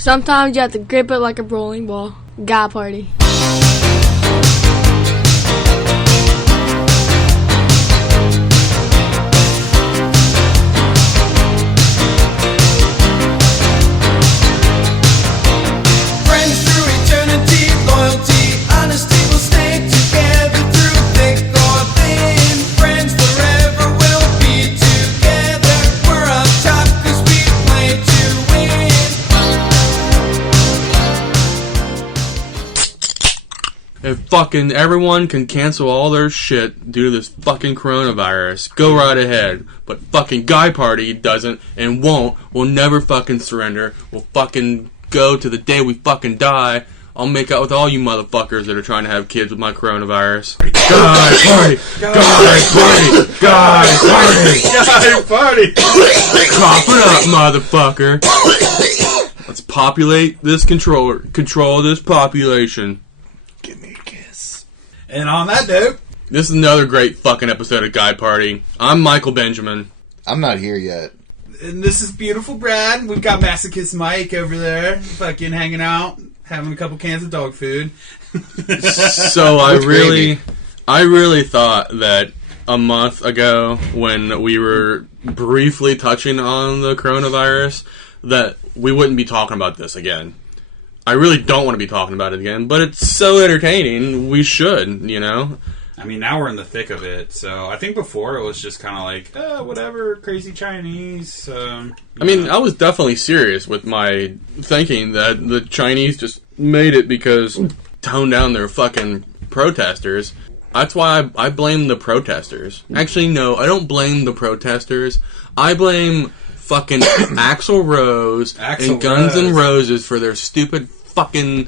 Sometimes you have to grip it like a bowling ball. Guy party. If fucking everyone can cancel all their shit due to this fucking coronavirus, go right ahead. But fucking Guy Party doesn't and won't. We'll never fucking surrender. We'll fucking go to the day we fucking die. I'll make out with all you motherfuckers that are trying to have kids with my coronavirus. Guy Party! Guy Party! Guy Party! Guy Party! Cough it up, motherfucker. Let's populate this control this population. Give me a kiss. And on that note, this is another great fucking episode of Guy Party. I'm Michael Benjamin. I'm not here yet. And this is Beautiful Brad. We've got Masochist Mike over there, fucking hanging out, having a couple cans of dog food. So I really thought that a month ago, when we were briefly touching on the coronavirus, that we wouldn't be talking about this again. I really don't want to be talking about it again, but it's so entertaining, we should, you know? I mean, now we're in the thick of it, so I think before it was just kind of like, whatever, crazy Chinese. I mean, I was definitely serious with my thinking that the Chinese just made it because toned down their fucking protesters. That's why I blame the protesters. Actually, no, I don't blame the protesters. I blame fucking Axl Rose and Guns N' Roses for their stupid fucking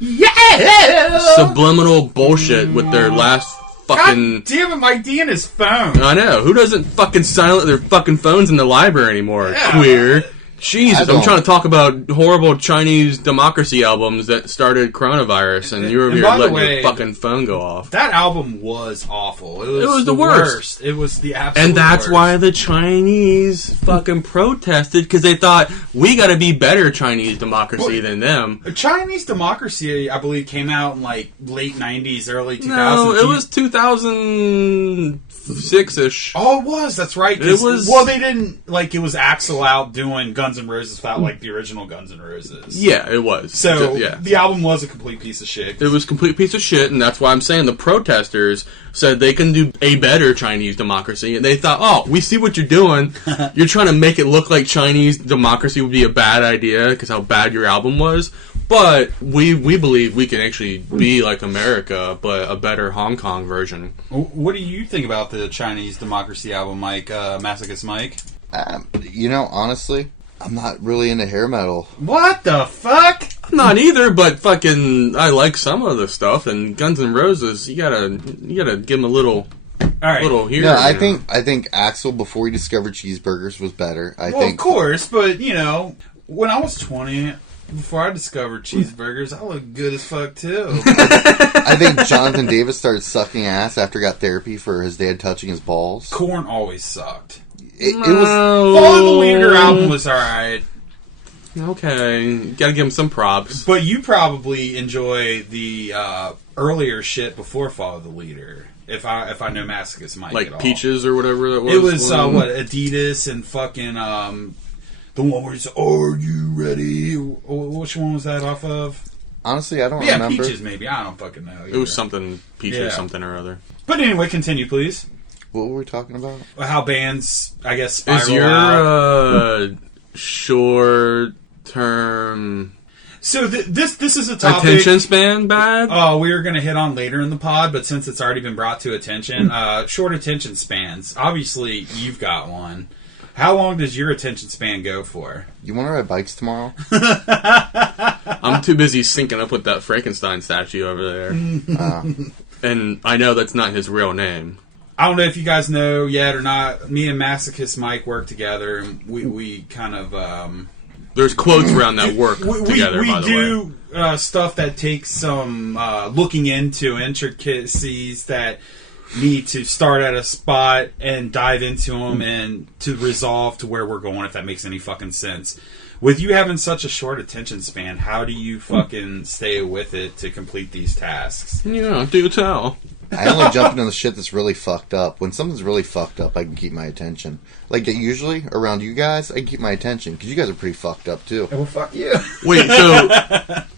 subliminal bullshit with their last fucking... God damn it, Mike D and his phone. I know. Who doesn't fucking silent their fucking phones in the library anymore? Yeah. Queer. Jesus, I'm trying to talk about horrible Chinese democracy albums that started coronavirus, and you were letting your fucking phone go off. That album was awful. It was the worst. It was the absolute worst. And that's why the Chinese fucking protested, because they thought, we gotta be better Chinese democracy than them. Chinese democracy, I believe, came out in like late 90s, early 2000s. No, it was 2006-ish. Oh, it was. That's right. It was. Well, they didn't, like, it was Axl out doing Guns N' Roses without, like, the original Guns N' Roses. Yeah, it was. So, the album was a complete piece of shit. It was a complete piece of shit, and that's why I'm saying the protesters said they can do a better Chinese democracy, and they thought, oh, we see what you're doing. You're trying to make it look like Chinese democracy would be a bad idea, because how bad your album was. But we believe we can actually be like America, but a better Hong Kong version. What do you think about the Chinese democracy album, Mike? Masochist Mike? Honestly, I'm not really into hair metal. What the fuck? I'm not either, but fucking I like some of the stuff. And Guns N' Roses, you gotta give them a little. All right. Little here. No, I think Axl, before he discovered cheeseburgers, was better. I think, of course, but when I was 20. Before I discovered cheeseburgers, I looked good as fuck, too. I think Jonathan Davis started sucking ass after he got therapy for his dad touching his balls. Korn always sucked. It was... Follow the Leader album was alright. Okay. You gotta give him some props. But you probably enjoy the earlier shit before Follow the Leader. If I know Masochist Mike like at all. Peaches or whatever that was? It was, Adidas and fucking... the one where it's, are you ready? Which one was that off of? Honestly, I don't remember. Yeah, Peaches maybe. I don't fucking know. It was something, Peaches something or other. But anyway, continue, please. What were we talking about? How bands, I guess, spiral out. Is your short-term... So this is a topic... Attention span bad? Oh, we were going to hit on later in the pod, but since it's already been brought to attention, short attention spans. Obviously, you've got one. How long does your attention span go for? You want to ride bikes tomorrow? I'm too busy syncing up with that Frankenstein statue over there. And I know that's not his real name. I don't know if you guys know yet or not. Me and Masochist Mike work together, and we kind of... There's quotes around that work together, by the way. We do stuff that takes some looking into intricacies that... need to start at a spot and dive into them and to resolve to where we're going, if that makes any fucking sense. With you having such a short attention span, how do you fucking stay with it to complete these tasks? Yeah, do tell. I only jump into the shit that's really fucked up. When something's really fucked up, I can keep my attention. Like, usually, around you guys, I can keep my attention, because you guys are pretty fucked up, too. Well, fuck you. Wait, so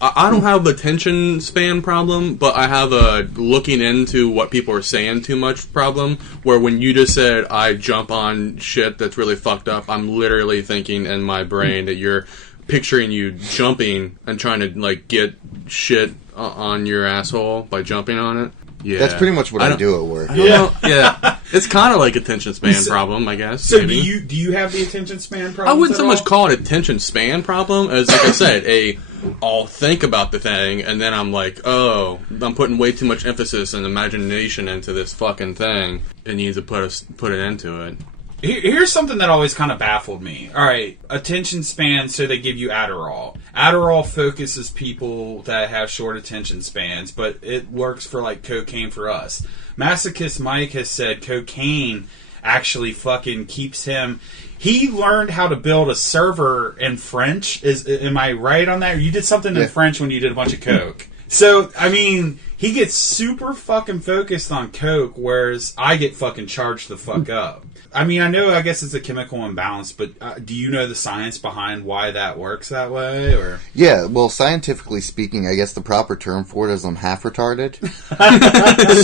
I don't have the attention span problem, but I have a looking into what people are saying too much problem, where when you just said I jump on shit that's really fucked up, I'm literally thinking in my brain that you're picturing you jumping and trying to, like, get shit on your asshole by jumping on it. Yeah. That's pretty much what I do at work. Yeah. It's kind of like attention span problem, I guess. So maybe. do you have the attention span problem? I wouldn't so much call it attention span problem as, like I said, I'll think about the thing and then I'm like, oh, I'm putting way too much emphasis and imagination into this fucking thing. It needs to put it into it. Here's something that always kind of baffled me. All right, attention span, so they give you Adderall. Adderall focuses people that have short attention spans, but it works for, like, cocaine for us. Masochist Mike has said cocaine actually fucking keeps him... He learned how to build a server in French. Am I right on that? Or you did something in French when you did a bunch of coke. So, I mean, he gets super fucking focused on coke, whereas I get fucking charged the fuck up. I mean, I guess it's a chemical imbalance, but do you know the science behind why that works that way? Or yeah, well, scientifically speaking, I guess the proper term for it is I'm half retarded.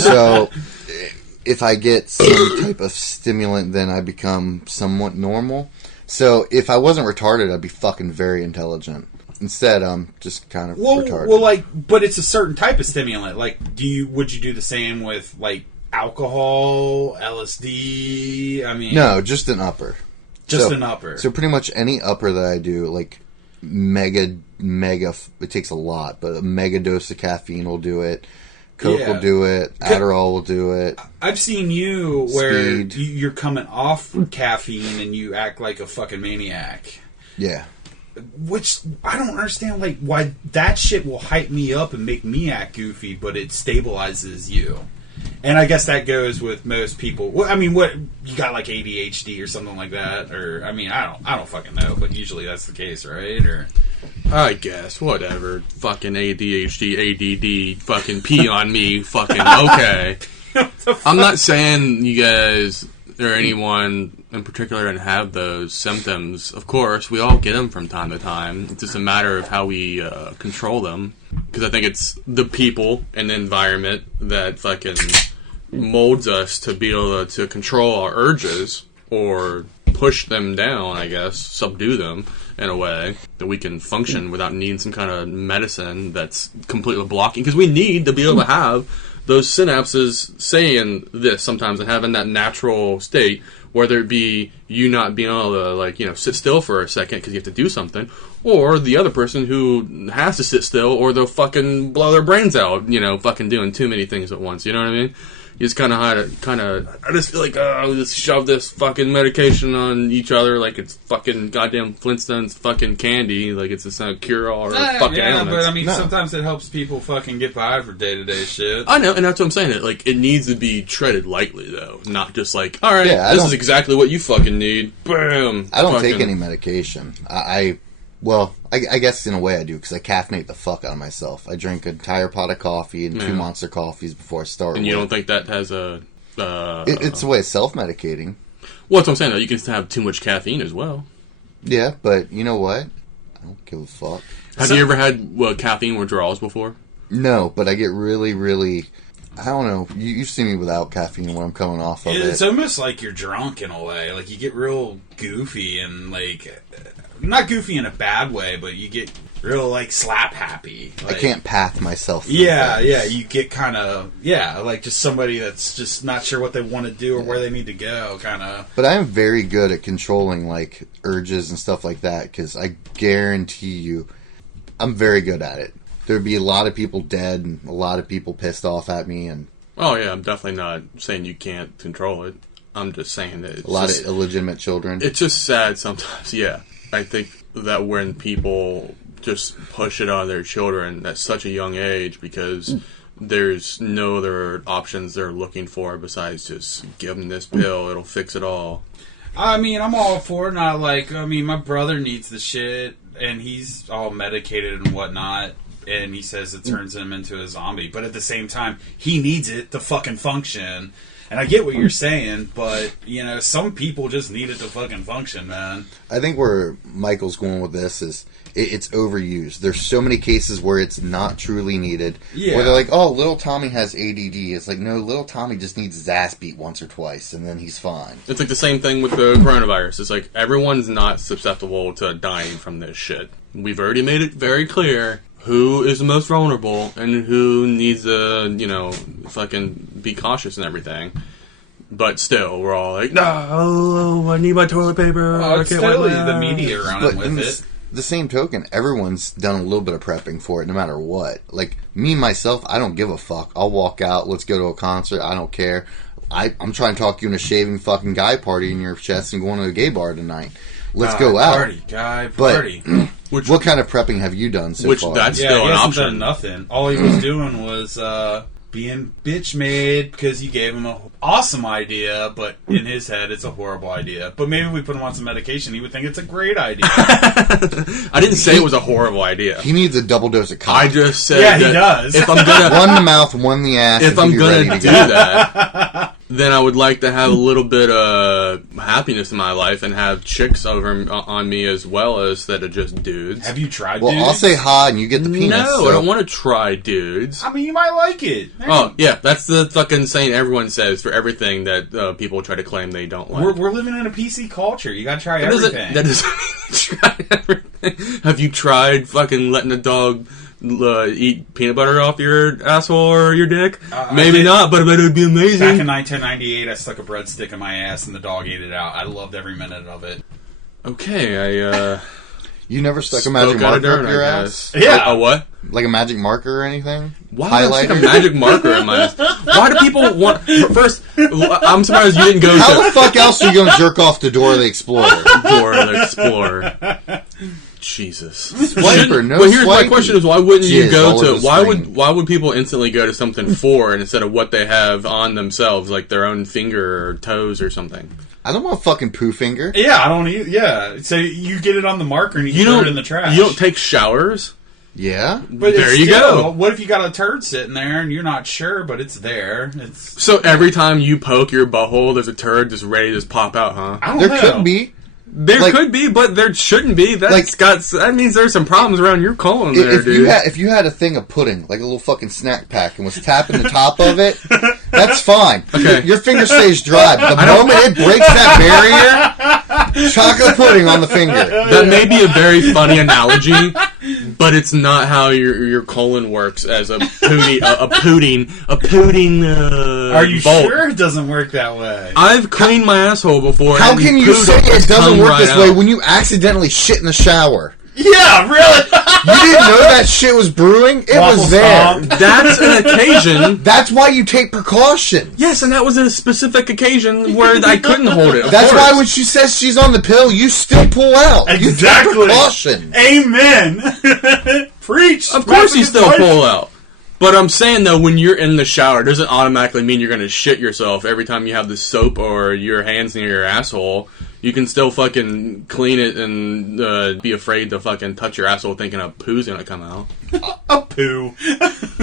So, if I get some type of stimulant, then I become somewhat normal. So, if I wasn't retarded, I'd be fucking very intelligent. Instead, I'm just kind of retarded. Well, like, but it's a certain type of stimulant. Like, would you do the same with, like, alcohol, LSD? I mean, no, just an upper. An upper. So pretty much any upper that I do, like mega, it takes a lot, but a mega dose of caffeine will do it. Coke will do it. Adderall will do it. I've seen you where you're coming off caffeine and you act like a fucking maniac. Yeah. Which, I don't understand, like, why that shit will hype me up and make me act goofy, but it stabilizes you. And I guess that goes with most people. Well, I mean, what you got, like ADHD or something like that, or I mean, I don't fucking know, but usually that's the case, right? Or I guess whatever. Fucking ADHD, ADD, fucking pee on me, fucking okay. I'm not saying you guys or anyone in particular didn't have those symptoms. Of course, we all get them from time to time. It's just a matter of how we control them. Because I think it's the people and the environment that fucking molds us to be able to control our urges or push them down, I guess, subdue them in a way that we can function without needing some kind of medicine that's completely blocking. Because we need to be able to have those synapses saying this sometimes and having that natural state, whether it be you not being able to, like, you know, sit still for a second because you have to do something, or the other person who has to sit still or they'll fucking blow their brains out, you know, fucking doing too many things at once, you know what I mean? You just kind of I just feel like, just shove this fucking medication on each other like it's fucking goddamn Flintstones fucking candy, like it's a cure-all or fucking ailments. But I mean, sometimes it helps people fucking get by for day-to-day shit. I know, and that's what I'm saying. It needs to be treaded lightly, though. Not just like, alright, this is exactly what you fucking need. Bam! I don't take any medication. I guess in a way I do, because I caffeinate the fuck out of myself. I drink an entire pot of coffee and 2 Monster coffees before I start. And you don't think that has a... it's a way of self-medicating. Well, that's what I'm saying, though. You can have too much caffeine as well. Yeah, but you know what? I don't give a fuck. Have you ever had caffeine withdrawals before? No, but I get really, really... I don't know. You've seen me without caffeine when I'm coming off of it. It's almost like you're drunk in a way. Like, you get real goofy and, like... Not goofy in a bad way, but you get real, like, slap happy. Like, I can't path myself through things. You get kind of, like just somebody that's just not sure what they want to do or where they need to go, kind of. But I am very good at controlling, like, urges and stuff like that, because I guarantee you, I'm very good at it. There'd be a lot of people dead and a lot of people pissed off at me. And oh, yeah, I'm definitely not saying you can't control it. I'm just saying that it's a lot of illegitimate children. It's just sad sometimes, yeah. I think that when people just push it on their children at such a young age because there's no other options they're looking for besides just give them this pill, it'll fix it all. I mean, I'm all for it. Not like, I mean, my brother needs the shit. and he's all medicated and whatnot, and he says it turns him into a zombie. But at the same time, he needs it to fucking function. And I get what you're saying, but, you know, some people just need it to fucking function, man. I think where Michael's going with this is it's overused. There's so many cases where it's not truly needed. Yeah. Where they're like, oh, little Tommy has ADD. It's like, no, little Tommy just needs his ass beat once or twice, and then he's fine. It's like the same thing with the coronavirus. It's like everyone's not susceptible to dying from this shit. We've already made it very clear who is the most vulnerable and who needs to, you know, fucking be cautious and everything. But still, we're all like, no, I need my toilet paper. Oh, I it's can't totally wait. the media running But with it. the same token, everyone's done a little bit of prepping for it, no matter what. Like, me, myself, I don't give a fuck. I'll walk out, let's go to a concert, I don't care. I'm trying to talk you into shaving fucking guy party in your chest and going to a gay bar tonight. Let's go out. Guy party. But what kind of prepping have you done so far? That's Yeah, still he an hasn't option. done nothing. All he was doing was being bitch made because you gave him an awesome idea, but in his head it's a horrible idea. But maybe we put him on some medication, he would think it's a great idea. I didn't say it was a horrible idea. He needs a double dose of coffee. I just said Yeah, he that does. if I'm gonna One in the mouth, one in the ass. if and I'm be gonna ready do to go. that, then I would like to have a little bit of happiness in my life and have chicks over on me as well instead of just dudes. Have you tried Well, dudes? I'll say hi and you get the penis. No, so- I don't want to try dudes. I mean, you might like it. Oh, yeah, that's the fucking saying everyone says for everything that people try to claim they don't like. We're living in a PC culture. You gotta try That doesn't everything. try everything. Have you tried fucking letting a dog eat peanut butter off your asshole or your dick? Maybe not, but I bet it would be amazing. Back in 1998, I stuck a breadstick in my ass and the dog ate it out. I loved every minute of it. Okay, You never stuck a magic spoke out of marker turn, up your I ass? guess. Yeah. A what? Like a magic marker or anything? Why would I stick a Highlighter? magic marker in my ass? Why do people want... First, I'm surprised you didn't go How to the fuck else are you going to jerk off the Dora the Explorer? Dora the Explorer. Jesus. Swiper, no Well, here's my swiping. question: is why wouldn't you Jizz go all over to? the Why screen. would people instantly go to something foreign instead of what they have on themselves, like their own finger or toes or something? I don't want a fucking poo finger. Yeah, I don't eat. Yeah, so you get it on the marker and you throw it in the trash. You don't take showers. Yeah? But There it's you still, go. What if you got a turd sitting there and you're not sure, but it's there? It's So every time you poke your butthole, there's a turd just ready to just pop out, huh? I don't There know. could be. There Like- could be, but there shouldn't be. That means there's some problems around your colon there, If dude. if you had a thing of pudding, like a little fucking snack pack, and was tapping the top of it, that's fine. Okay. Your finger stays dry. But the moment it breaks that barrier, chocolate pudding on the finger. That may be a very funny analogy, but it's not how your colon works as a pudding. Are you bolt. sure it doesn't work that way? I've cleaned my asshole before. How and can you poodle say it has doesn't come work right this way out. when you accidentally shit in the shower? Yeah, really. You didn't know that shit was brewing? It Waffle was there. stomp. That's an occasion. That's why you take precautions. Yes, and that was a specific occasion where I couldn't hold it. Of That's course. why when she says she's on the pill, you still pull out. Exactly. You take precautions. Amen. Preach. Of course, you Rapid still advice. pull out. But I'm saying though, when you're in the shower, it doesn't automatically mean you're going to shit yourself every time you have the soap or your hands near your asshole. You can still fucking clean it and be afraid to fucking touch your asshole thinking a poo's going to come out. A poo.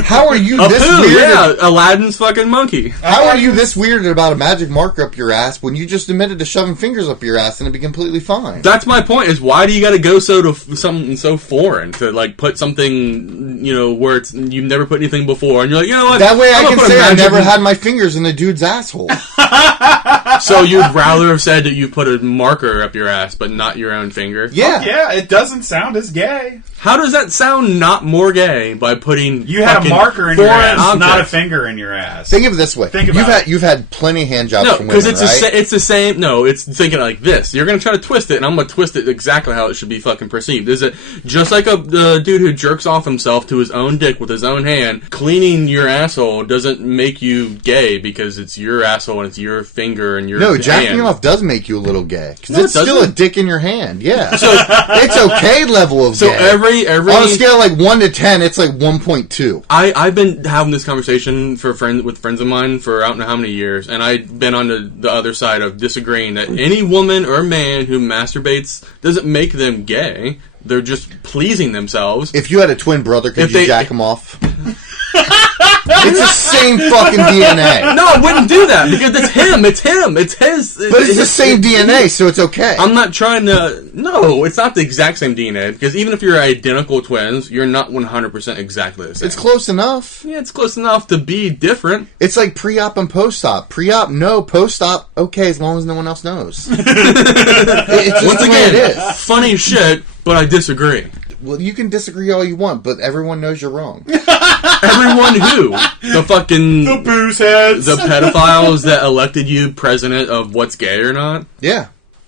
How are you A this poo, weird? yeah, Aladdin's fucking monkey. How are you this weird about a magic marker up your ass when you just admitted to shoving fingers up your ass and it'd be completely fine? That's my point. Is why do you got to go to something so foreign to like put something where it's you've never put anything before, and you're like, you know what? That way I I'm gonna can put a say I magic- never had my fingers in a dude's asshole. So you'd rather have said that you put a marker up your ass, but not your own finger? Yeah. Yeah, it doesn't sound as gay. How does that sound not more gay by putting You had a fucking marker in your foreign ass, not a objects? finger in your ass. Think of it this way. Think about You've had plenty of hand jobs No, from because women, it's right? it's the same. No, it's thinking like this. You're gonna try to twist it, and I'm gonna twist it exactly how it should be fucking perceived. Is it just like the dude who jerks off himself to his own dick with his own hand? Cleaning your asshole doesn't make you gay because it's your asshole and it's your finger and your No, jacking hand. off does make you a little gay. Because No, it's it still a doesn't. dick in your hand. Yeah. So It's okay level of so gay. every On a scale of like 1 to 10, it's like 1.2. I've been having this conversation with friends of mine for I don't know how many years, and I've been on the other side of disagreeing that any woman or man who masturbates doesn't make them gay. They're just pleasing themselves. If you had a twin brother, could If you they- jack him off? It's the same fucking DNA. No, I wouldn't do that because it's him. It's him. It's his. But it's the same DNA, so it's okay. I'm not trying to... No, it's not the exact same DNA because even if you're identical twins, you're not 100% exactly the same. It's close enough. Yeah, it's close enough to be different. It's like pre-op and post-op. Pre-op, no. Post-op, okay, as long as no one else knows. It's just Once the way again, it is. funny shit, but I disagree. Well, you can disagree all you want, but everyone knows you're wrong. Everyone who? The fucking... The booze heads. The pedophiles that elected you president of what's gay or not? Yeah.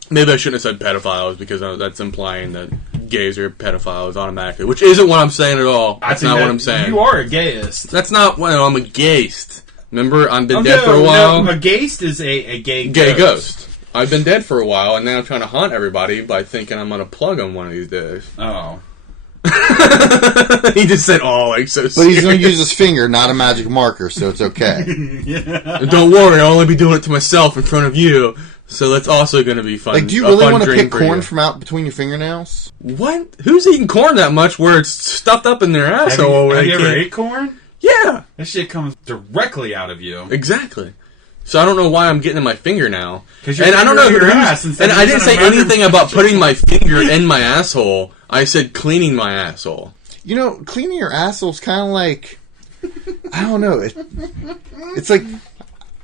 Maybe I shouldn't have said pedophiles because that's implying that gays are pedophiles automatically, which isn't what I'm saying at all. That's not what I'm saying. You are a gayist. That's not what I'm a gayist. Remember, I've been dead for a while. No, a gayist is a gay ghost. I've been dead for a while, and now I'm trying to haunt everybody by thinking I'm going to plug them one of these days. Oh. He just said, "Oh, like so." But he's going to use his finger, not a magic marker, so it's okay. And don't worry, I'll only be doing it to myself in front of you. So that's also going to be fun. Like, do you really want to pick corn from out between your fingernails? What? Who's eating corn that much where it's stuffed up in their asshole? Have you ever ate corn? Yeah. That shit comes directly out of you. Exactly. So I don't know why I'm getting in my finger now. And I don't know your who's- ass. And I didn't say anything about putting my finger in my asshole. I said cleaning my asshole. You know, cleaning your asshole's kind of like... I don't know. It's like...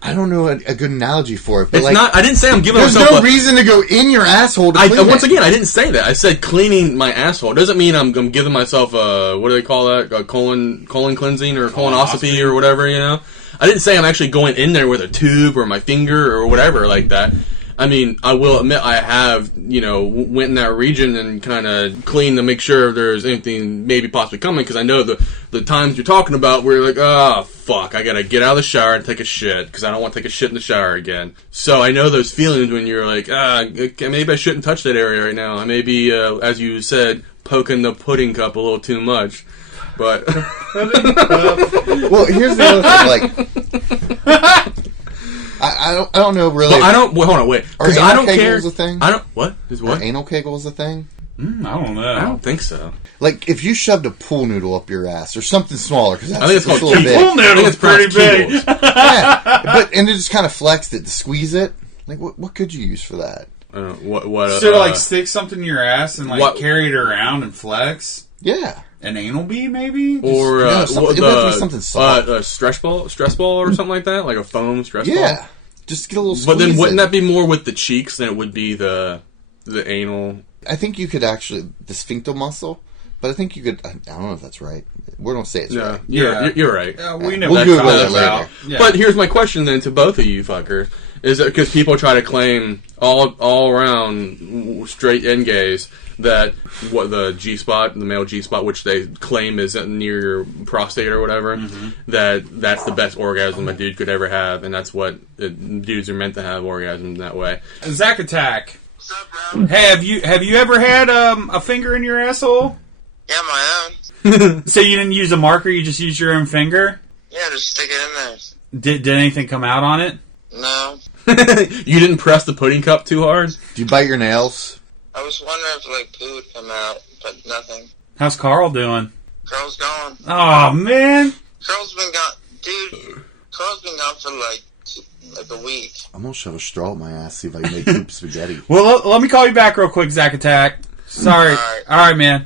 I don't know a good analogy for it, but It's like... not. I didn't say I'm giving There's myself no a... reason to go in your asshole to clean Once it. again, I didn't say that. I said cleaning my asshole. It doesn't mean I'm giving myself a... What do they call that? A colon cleansing or colonoscopy or whatever, you know? I didn't say I'm actually going in there with a tube or my finger or whatever like that. I mean, I will admit I have, went in that region and kind of cleaned to make sure if there's anything maybe possibly coming, because I know the times you're talking about where you're like, oh, fuck, I gotta get out of the shower and take a shit, because I don't want to take a shit in the shower again. So I know those feelings when you're like, maybe I shouldn't touch that area right now. I may be, as you said, poking the pudding cup a little too much. But well, here's the other thing, like... I don't know really. Well, hold on, wait. Because I don't care. A thing? What? Is what? Are anal kegels a thing? I don't know. I don't think so. Like, if you shoved a pool noodle up your ass, or something smaller, because that's I think it's just called a little Kegel. big. Pool noodle's pretty big. Yeah, and it just kind of flexed it to squeeze it. Like, what could you use for that? So, like, stick something in your ass and, like, carry it around and flex? Yeah. An anal bee, maybe? Or it would have to be something soft. A stress ball or something like that, like a foam stress ball. Yeah, just get a little. But then, squeeze wouldn't it. that be more with the cheeks than it would be the anal? I think you could actually the sphincter muscle, but I think you could. I don't know if that's right. We don't say it's right. You're right. We know We'll that's Google how it that's later. out. Yeah. But here's my question then to both of you fuckers: is that because people try to claim all around straight and gays that what the G-spot, the male G-spot, which they claim is near your prostate or whatever, that's the best orgasm a dude could ever have, and that's what dudes are meant to have orgasms that way. Zach Attack. What's up, bro? Hey, have you ever had a finger in your asshole? Yeah, my own. So you didn't use a marker, you just used your own finger? Yeah, just stick it in there. Did anything come out on it? No. You didn't press the pudding cup too hard? Do you bite your nails? I was wondering if, like, poo would come out, but nothing. How's Carl doing? Carl's gone. Oh, man. Carl's been gone. Dude, Carl's been gone for, like a week. I'm gonna shove a straw up my ass, see if I can make poop spaghetti. Well, let me call you back real quick, Zach Attack. Sorry. All right, man.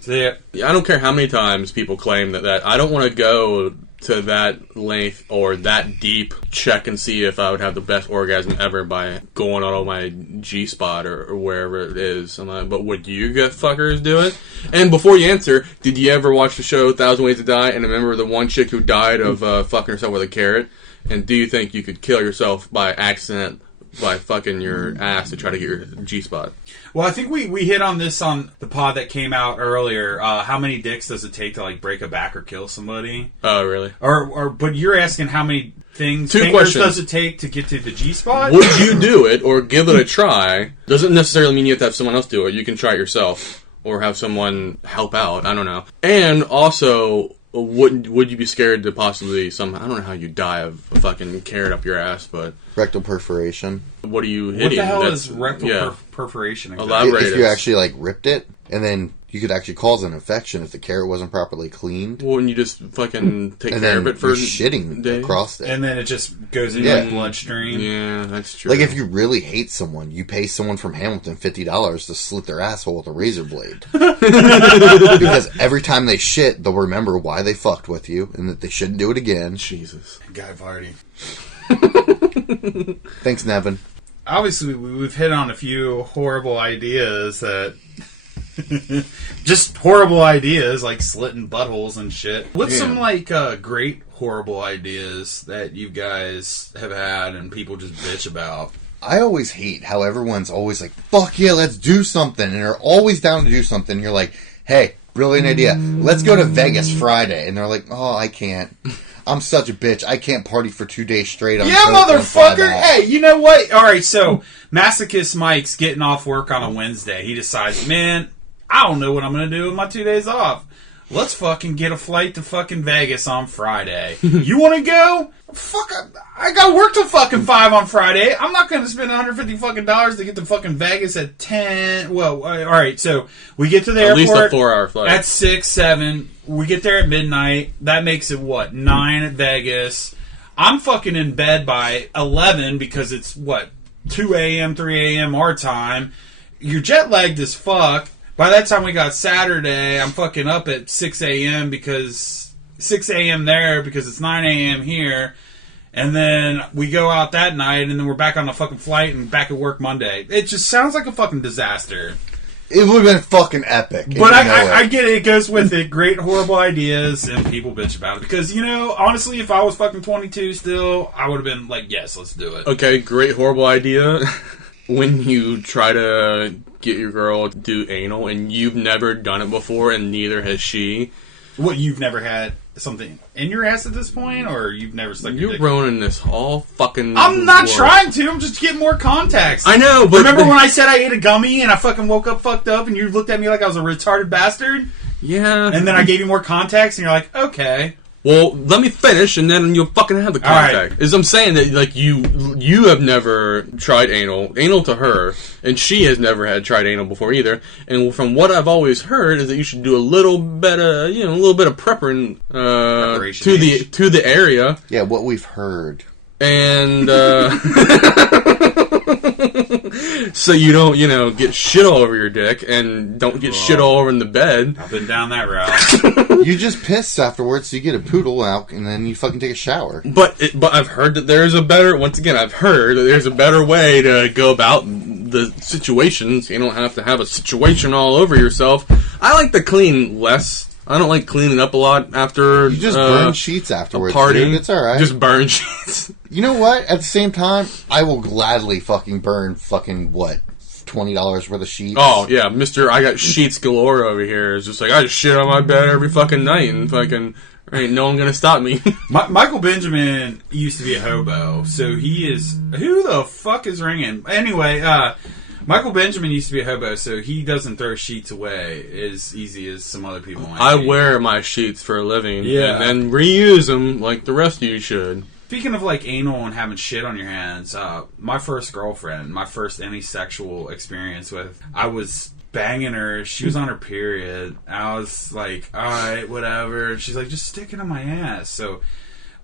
See ya. I don't care how many times people claim that I don't want to go to that length or that deep check and see if I would have the best orgasm ever by going on my G-spot or wherever it is. I'm like, but would you get fuckers do it? And before you answer, did you ever watch the show 1,000 Ways to Die and remember the one chick who died of fucking herself with a carrot? And do you think you could kill yourself by accident by fucking your ass to try to get your G-spot? Well, I think we hit on this on the pod that came out earlier. How many dicks does it take to, like, break a back or kill somebody? Oh, really? But you're asking how many fingers questions. does it take to get to the G-spot? Would you do it or give it a try? Doesn't necessarily mean you have to have someone else do it. You can try it yourself or have someone help out. I don't know. And also, would you be scared to possibly I don't know how you die of a fucking carrot up your ass, but Rectal perforation. what are you hitting? What the hell That's- is rectal yeah. perforation? Exactly? Elaborate. If you actually like ripped it, and then you could actually cause an infection if the carrot wasn't properly cleaned. Well, and you just fucking take And care then of it for you're shitting days? across it. And then it just goes into Yeah. your bloodstream. Yeah, that's true. Like if you really hate someone, you pay someone from Hamilton $50 to slit their asshole with a razor blade. Because every time they shit, they'll remember why they fucked with you and that they shouldn't do it again. Jesus. Guy party. Thanks, Nevin. Obviously, we've hit on a few horrible ideas that... just horrible ideas, like slitting buttholes and shit. What's some, like, great horrible ideas that you guys have had and people just bitch about? I always hate how everyone's always like, fuck yeah, let's do something. And they're always down to do something. You're like, hey, brilliant idea. Let's go to Vegas Friday. And they're like, oh, I can't. I'm such a bitch. I can't party for 2 days straight. Yeah, motherfucker! Hey, you know what? Alright, so, Masochist Mike's getting off work on a Wednesday. He decides, man, I don't know what I'm gonna do with my 2 days off. Let's fucking get a flight to fucking Vegas on Friday. You wanna go? Fuck, I got work till fucking 5 on Friday. I'm not gonna spend $150 fucking dollars to get to fucking Vegas at 10. Well, alright, so, we get to the At least airport a 4-hour flight. at 6, 7. We get there at midnight. That makes it, 9 at Vegas. I'm fucking in bed by 11 because it's, 2 a.m., 3 a.m. our time. You're jet lagged as fuck. By that time we got Saturday, I'm fucking up at 6 a.m. because 6 a.m. there because it's 9 a.m. here. And then we go out that night and then we're back on the fucking flight and back at work Monday. It just sounds like a fucking disaster. It would have been fucking epic. But I get it. It goes with it. Great, horrible ideas, and people bitch about it. Because, honestly, if I was fucking 22 still, I would have been like, yes, let's do it. Okay, great horrible idea. When you try to get your girl to do anal and you've never done it before and neither has she. What, you've never had something in your ass at this point? Or you've never stuck your You're dick? ruining this whole fucking... I'm not world. trying to. I'm just getting more context. I know, but... Remember when I said I ate a gummy and I fucking woke up fucked up and you looked at me like I was a retarded bastard? Yeah. And then I gave you more context and you're like, okay. Well, let me finish, and then you'll fucking have the contact. Right. Is I'm saying that like you have never tried anal to her, and she has never tried anal before either. And from what I've always heard is that you should do a little bit of preparing to the area. Yeah, what we've heard. And so you don't, get shit all over your dick, and don't get shit all over in the bed. I've been down that route. You just piss afterwards, so you get a poodle out, and then you fucking take a shower. But I've heard that there's a better. Once again, I've heard that there's a better way to go about the situations. You don't have to have a situation all over yourself. I like to clean less. I don't like cleaning up a lot after. You just burn sheets afterwards. A party. Dude. It's alright. Just burn sheets. You know what? At the same time, I will gladly fucking burn fucking $20 worth of sheets. Oh yeah, Mister, I got sheets galore over here. It's just like I just shit on my bed every fucking night, and fucking ain't no one gonna stop me. Michael Benjamin used to be a hobo, so he is. Who the fuck is ringing? Anyway, Michael Benjamin used to be a hobo, so he doesn't throw sheets away as easy as some other people might. I wear my sheets for a living, Yeah. and reuse them like the rest of you should. Speaking of like anal and having shit on your hands, my first girlfriend, my first any sexual experience with, I was banging her. She was on her period. I was like, all right, whatever. She's like, just stick it in my ass. So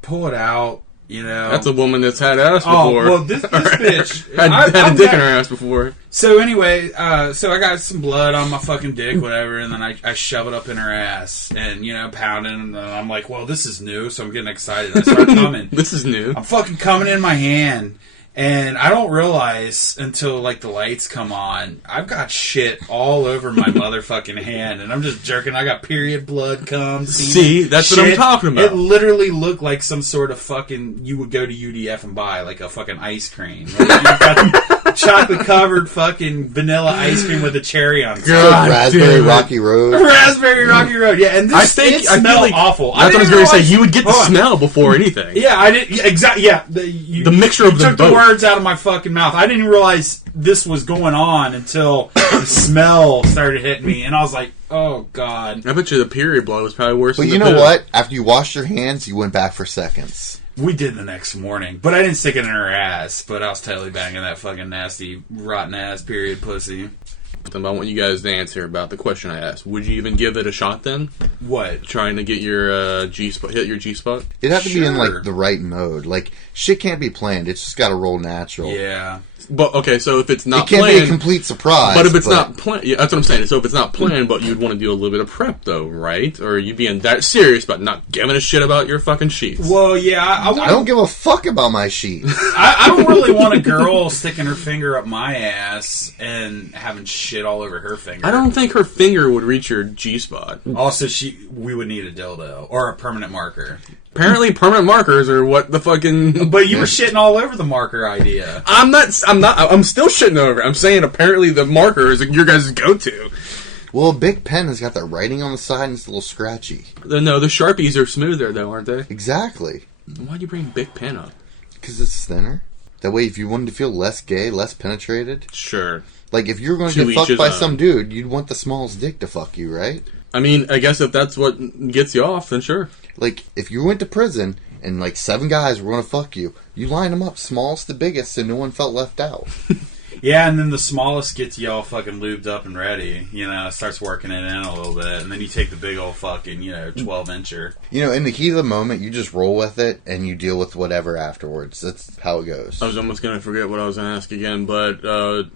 pull it out. That's a woman that's had ass before. Oh, well, this bitch had a dick in her ass before. So anyway, so I got some blood on my fucking dick, whatever, and then I shove it up in her ass, and pounding, and I'm like, well, this is new, so I'm getting excited. I start coming. This is new. I'm fucking coming in my hand, and I don't realize until like the lights come on, I've got shit all over my motherfucking hand, and I'm just jerking. I got period blood cum. See, that's shit. what I'm talking about. It literally looked like some sort of fucking. You would go to UDF and buy like a fucking ice cream. Like, you've got chocolate covered fucking vanilla ice cream with a cherry on top. God, Raspberry dude. Rocky Road. Raspberry Rocky Road, yeah, and this it smelled awful. That's what I was going to say. You would get the smell before anything. Yeah, I did. Yeah, exactly. Yeah, The mixture of you took them the both. words out of my fucking mouth. I didn't realize this was going on until the smell started hitting me, and I was like, oh, God. I bet you the period blood was probably worse But than you the know poo. what? After you washed your hands, you went back for seconds. We did the next morning, but I didn't stick it in her ass, but I was totally banging that fucking nasty, rotten-ass period pussy. I want you guys to answer about the question I asked. Would you even give it a shot then? What? Trying to get your G-spot, hit your G-spot? It'd have to be in, Sure. like, the right mode. Like, shit can't be planned. It's just got to roll natural. Yeah. But, okay, so if it's not It can't planned... be a complete surprise. But if it's not planned... Yeah, that's what I'm saying. So if it's not planned, but you'd want to do a little bit of prep, though, right? Or you being that serious about not giving a shit about your fucking sheets. Well, yeah, I don't give a fuck about my sheets. I don't really want a girl sticking her finger up my ass and having shit all over her finger. I don't think her finger would reach your G-spot. Also, we would need a dildo or a permanent marker. Apparently, permanent markers are what the fucking... But you were shitting all over the marker idea. I'm still shitting over it. I'm saying apparently the marker is your guys' go-to. Well, a big pen has got that writing on the side and it's a little scratchy. No, the Sharpies are smoother, though, aren't they? Exactly. Why'd you bring Big Pen up? Because it's thinner. That way, if you wanted to feel less gay, less penetrated... Sure. Like, if you were going To to get each fucked his by own. some dude, you'd want the smallest dick to fuck you, right? I mean, I guess if that's what gets you off, then sure. Like, if you went to prison and, like, 7 guys were going to fuck you, you line them up, smallest to biggest, so no one felt left out. Yeah, and then the smallest gets you all fucking lubed up and ready. You know, starts working it in a little bit. And then you take the big old fucking, 12-incher. You know, in the heat of the moment, you just roll with it and you deal with whatever afterwards. That's how it goes. I was almost going to forget what I was going to ask again, but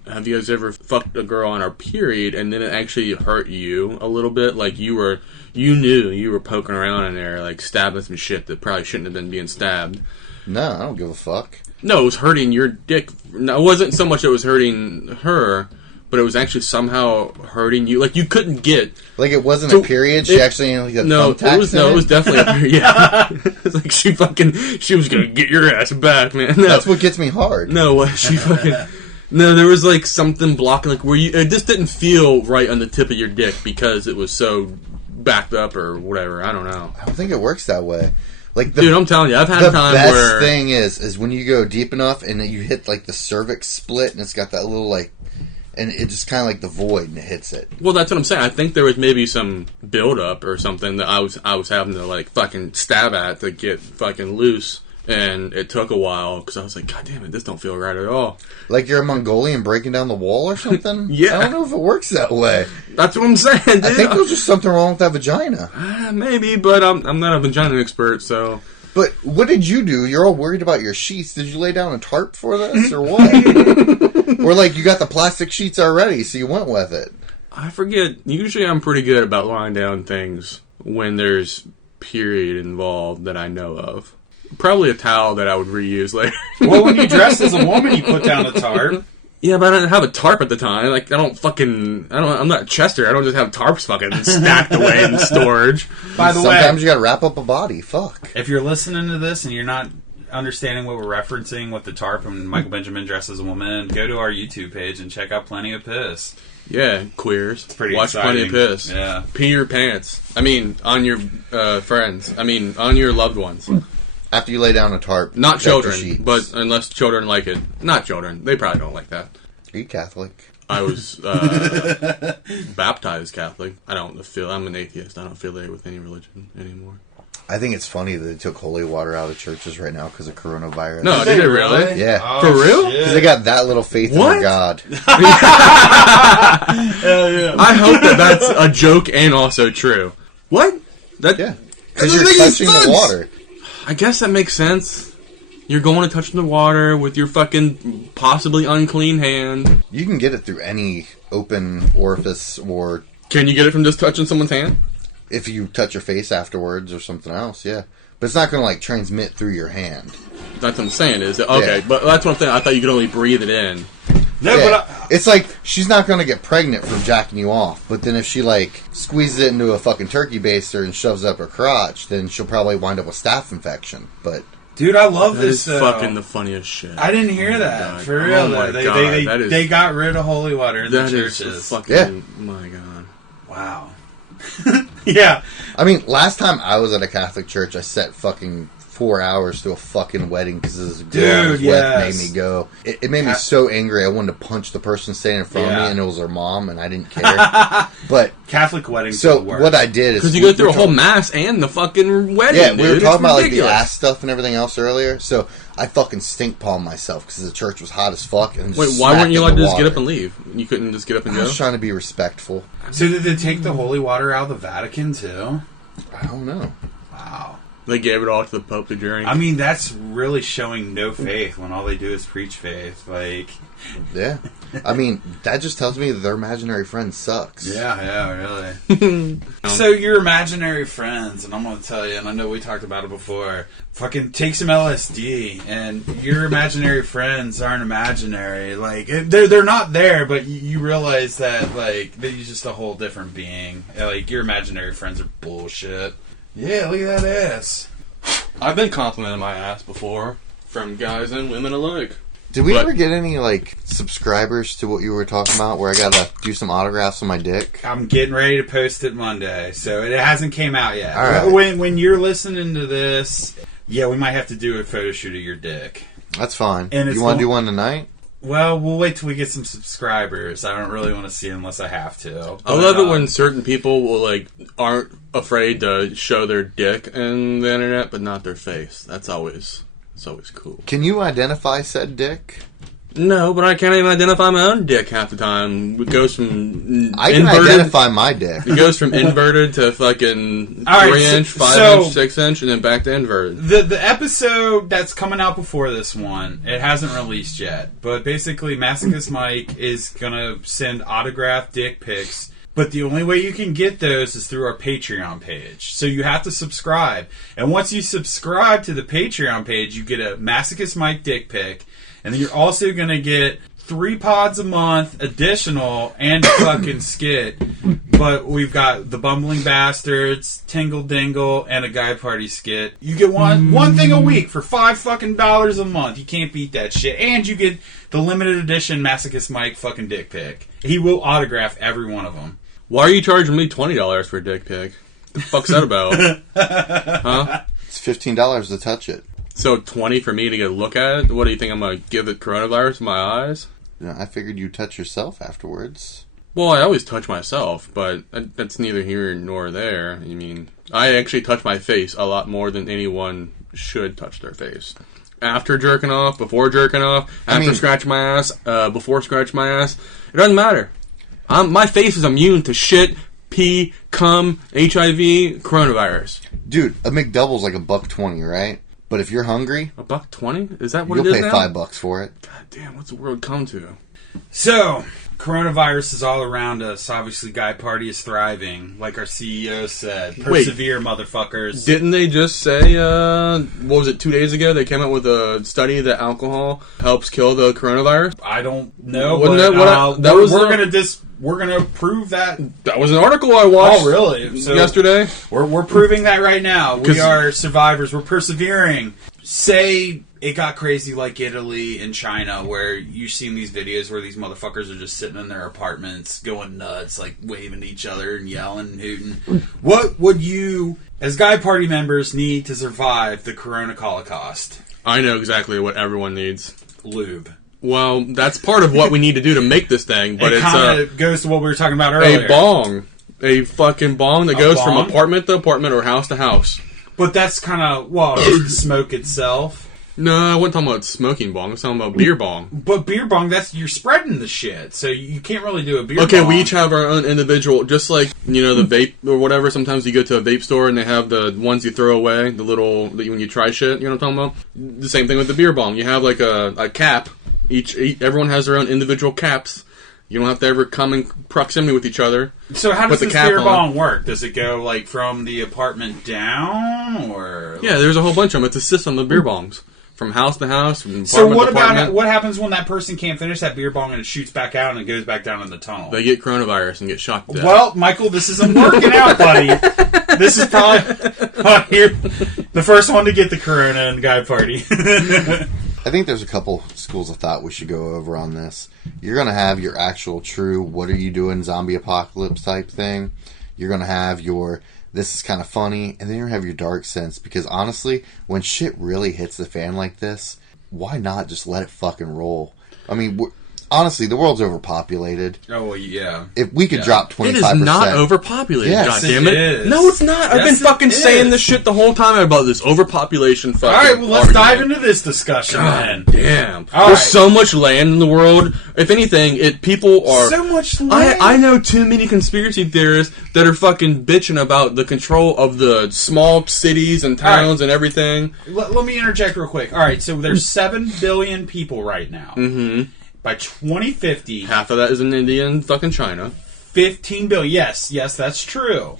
have you guys ever fucked a girl on her period and then it actually hurt you a little bit? Like you knew you were poking around in there, like stabbing some shit that probably shouldn't have been being stabbed. No, I don't give a fuck. No, it was hurting your dick. No, it wasn't so much it was hurting her, but it was actually somehow hurting you. Like you couldn't get. Like, it wasn't So, a period? She actually like, got thumbtacks it was in definitely a period. Yeah. It's like she was going to get your ass back, man. No. That's what gets me hard. No, she fucking... No, there was like something blocking, like where you... It just didn't feel right on the tip of your dick because it was so backed up or whatever. I don't know. I don't think it works that way. Like Dude, I'm telling you, I've had the time best where... thing is when you go deep enough and then you hit like the cervix split and it's got that little like... And it just kind of like the void and it hits it. Well, that's what I'm saying. I think there was maybe some buildup or something that I was having to like fucking stab at to get fucking loose. And it took a while because I was like, God damn it, this don't feel right at all. Like you're a Mongolian breaking down the wall or something? Yeah. I don't know if it works that way. That's what I'm saying, dude. I think there's just something wrong with that vagina. Maybe, but I'm not a vagina expert, so... But what did you do? You're all worried about your sheets. Did you lay down a tarp for this or what? Or like you got the plastic sheets already, so you went with it. I forget. Usually I'm pretty good about lying down things when there's period involved that I know of. Probably a towel that I would reuse later. Well, when you dress as a woman, you put down a tarp. Yeah, but I didn't have a tarp at the time. Like, I'm not Chester. I don't just have tarps fucking stacked away in storage. By the Sometimes way, you gotta wrap up a body. Fuck. if you're listening to this and you're not understanding what we're referencing with the tarp and Michael Benjamin dressed as a woman, go to our YouTube page and check out Plenty of Piss. Yeah, queers. Pretty Watch exciting. Plenty of Piss. Yeah. Pee your pants. I mean, on your friends. I mean, on your loved ones. After you lay down a tarp. Not check the children, sheets. but unless children like it. Not children. They probably don't like that. Are you Catholic? I was baptized Catholic. I'm an atheist. I don't affiliate with any religion anymore. I think it's funny that they took holy water out of churches right now because of coronavirus. No, did they really? Yeah. Oh, For real? Because they got that little faith What? in their God. Hell yeah. I hope that's a joke and also true. What? That Yeah. Because That you're makes touching the sense. water. I guess that makes sense. You're going to touch the water with your fucking possibly unclean hand. You can get it through any open orifice, or Can you get it from just touching someone's hand? if you touch your face afterwards or something else, yeah. But it's not going to like transmit through your hand. That's what I'm saying. Is it okay? Yeah. But that's what I'm saying. I thought you could only breathe it in. No, Yeah. but It's like she's not going to get pregnant from jacking you off, but then if she like squeezes it into a fucking turkey baster and shoves it up her crotch, then she'll probably wind up with staph infection. But dude, I love That this. is fucking the funniest shit. I didn't hear that. God. For Oh real, my though. God, that is- They got rid of holy water in the That is churches. fucking. Yeah. My God. Wow. Yeah. I mean, last time I was at a Catholic church, I set fucking 4 hours to a fucking wedding because this girl I was yes. with made me go. It made me so angry. I wanted to punch the person standing in front of me, and it was her mom, and I didn't care. But Catholic weddings. so what I did is because you go through a whole mass and the fucking wedding. Yeah, we were dude. talking It's about like the ridiculous. ass stuff and everything else earlier. So I fucking stink palmed myself because the church was hot as fuck. And Wait, just why weren't you smacked allowed in to the just get water. up and leave? You couldn't just get up and I go? was trying to be respectful. So did they take the holy water out of the Vatican too? I don't know. Wow. They gave it all to the Pope to drink. I mean, that's really showing no faith when all they do is preach faith. Like, Yeah. I mean, that just tells me that their imaginary friend sucks. yeah, really. So your imaginary friends, and I'm going to tell you, and I know we talked about it before, fucking take some LSD, and your imaginary friends aren't imaginary. Like, they're not there, but you realize that, like, they're just a whole different being. Like, your imaginary friends are bullshit. Yeah, look at that ass. I've been complimenting my ass before from guys and women alike. Did we But- ever get any, like, subscribers to what you were talking about where I gotta do some autographs on my dick? I'm getting ready to post it Monday, so it hasn't came out yet. All right. When you're listening to this, yeah, we might have to do a photo shoot of your dick. That's fine. And it's You want to the- do one tonight? Well, we'll wait till we get some subscribers. I don't really want to see it unless I have to. I love it when certain people will aren't afraid to show their dick in the internet, but not their face. It's always cool. Can you identify said dick? No, but I can't even identify my own dick half the time. It goes from I can identify my dick. It goes from inverted to fucking All right, 3-inch, 5-inch, 6-inch, and then back to inverted. The episode that's coming out before this one, it hasn't released yet. But basically, Masochist Mike is going to send autographed dick pics. But the only way you can get those is through our Patreon page. So you have to subscribe. And once you subscribe to the Patreon page, you get a Masochist Mike dick pic. And then you're also going to get 3 pods a month additional and a fucking skit. But we've got the Bumbling Bastards, Tingle Dingle, and a Guy Party skit. You get one thing a week for $5 fucking a month. You can't beat that shit. And you get the limited edition Masochist Mike fucking dick pic. He will autograph every one of them. Why are you charging me $20 for a dick pic? The fuck's that about? Huh? It's $15 to touch it. So 20 for me to get a look at it? What do you think I'm gonna give the coronavirus in my eyes? You know, I figured you'd touch yourself afterwards. Well, I always touch myself, but that's neither here nor there. I mean, I actually touch my face a lot more than anyone should touch their face. After jerking off, before jerking off, after scratching my ass, before scratching my ass, it doesn't matter. My face is immune to shit, pee, cum, HIV, coronavirus. Dude, a McDouble's like $1.20, right? But if you're hungry, $1.20? Is that what you'll it is pay now? $5 for it. God damn, what's the world come to? So, coronavirus is all around us. Obviously, Guy Party is thriving. Like our CEO said. Persevere, motherfuckers. Didn't they just say, what was it, 2 days ago? They came out with a study that alcohol helps kill the coronavirus? I don't know, Wasn't but that what that was we're gonna prove that. That was an article I watched. Oh, really? So yesterday. We're proving that right now. We 'Cause- are survivors. We're persevering. Say it got crazy like Italy and China, where you've seen these videos where these motherfuckers are just sitting in their apartments going nuts, like waving to each other and yelling and hooting. What would you, as Guy Party members, need to survive the Corona Holocaust? I know exactly what everyone needs. Lube. Well, that's part of what we need to do to make this thing, but It it's kind of goes to what we were talking about earlier. a bong. A fucking bong that goes from bong? apartment to apartment or house to house. But that's kind of, well, just the smoke itself. No, I wasn't talking about smoking bong. I was talking about beer bong. But beer bong, you're spreading the shit, so you can't really do a beer Okay, bong. we each have our own individual, just like, you know, the vape or whatever. Sometimes you go to a vape store and they have the ones you throw away, the little, when you try shit, you know what I'm talking about? The same thing with the beer bong. You have like a cap. Everyone has their own individual caps. You don't have to ever come in proximity with each other. So how does Put the this cap beer on. bong work? Does it go like from the apartment down, or Yeah, there's a whole bunch of them. It's a system of beer bongs. From house to house, from apartment So what to about apartment. what happens when that person can't finish that beer bong and it shoots back out and it goes back down in the tunnel? They get coronavirus and get shot to death. Well, Michael, this isn't working out, buddy. This is probably the first one to get the corona in the Guy Party. I think there's a couple schools of thought we should go over on this. You're going to have your actual true what are you doing zombie apocalypse type thing. You're going to have your this is kind of funny, and then you have your dark sense, because honestly, when shit really hits the fan like this, why not just let it fucking roll? I mean, honestly, the world's overpopulated. Oh, well, yeah. If we could drop 25%... It is not overpopulated, Yes, goddammit. it is. No, it's not. I've been fucking saying this shit the whole time about this overpopulation fucking Alright, well, let's dive into this discussion, then. God damn. All There's right. so much land in the world. If anything, people are... So much land. I know too many conspiracy theorists that are fucking bitching about the control of the small cities and towns and everything. Let me interject real quick. Alright, so there's 7 billion people right now. Mm-hmm. By 2050... Half of that is in India and fucking China. 15 billion. Yes, that's true.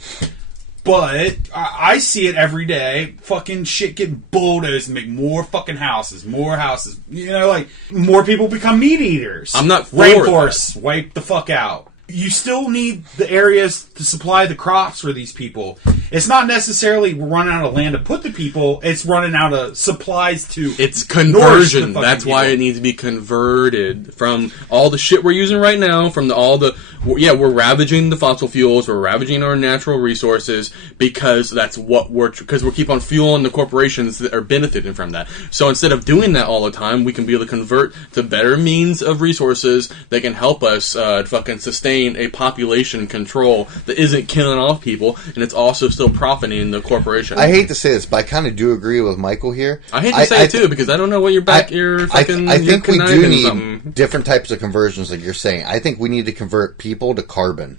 But I see it every day. Fucking shit getting bulldozed and make more fucking houses. More houses. You know, like, more people become meat eaters. I'm not for Rainforests wipe the fuck out. You still need the areas to supply the crops for these people. It's not necessarily we're running out of land to put the people. It's running out of supplies to... It's nourish conversion. the That's fucking why people. it needs to be converted from all the shit we're using right now. We're ravaging the fossil fuels. We're ravaging our natural resources because that's what because we keep on fueling the corporations that are benefiting from that. So instead of doing that all the time, we can be able to convert to better means of resources that can help us fucking sustain a population control that isn't killing off people, and it's also still profiting the corporation. I hate to say this, but I kind of do agree with Michael here. I hate to say it too, because I don't know what I think we do need something. different types of conversions, like you're saying. I think we need to convert people to carbon.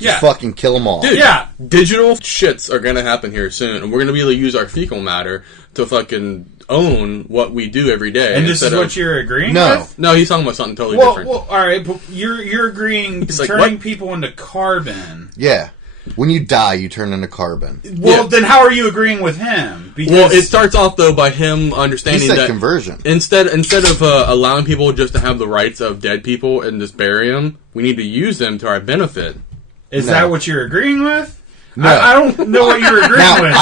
Yeah. Just fucking kill them all. Dude, Yeah. digital shits are gonna happen here soon, and we're gonna be able to use our fecal matter to fucking own what we do every day. And this is what you're agreeing with? No, he's talking about something totally Well, different. all right, but you're agreeing It's to like, turning what? people into carbon. Yeah. When you die, you turn into carbon. Well, Yeah. then how are you agreeing with him? Because Well, it starts off though by him He understanding said that conversion. instead of allowing people just to have the rights of dead people and just bury them, we need to use them to our benefit. is No. that what you're agreeing with? No. I don't know what you're agreeing Now, with.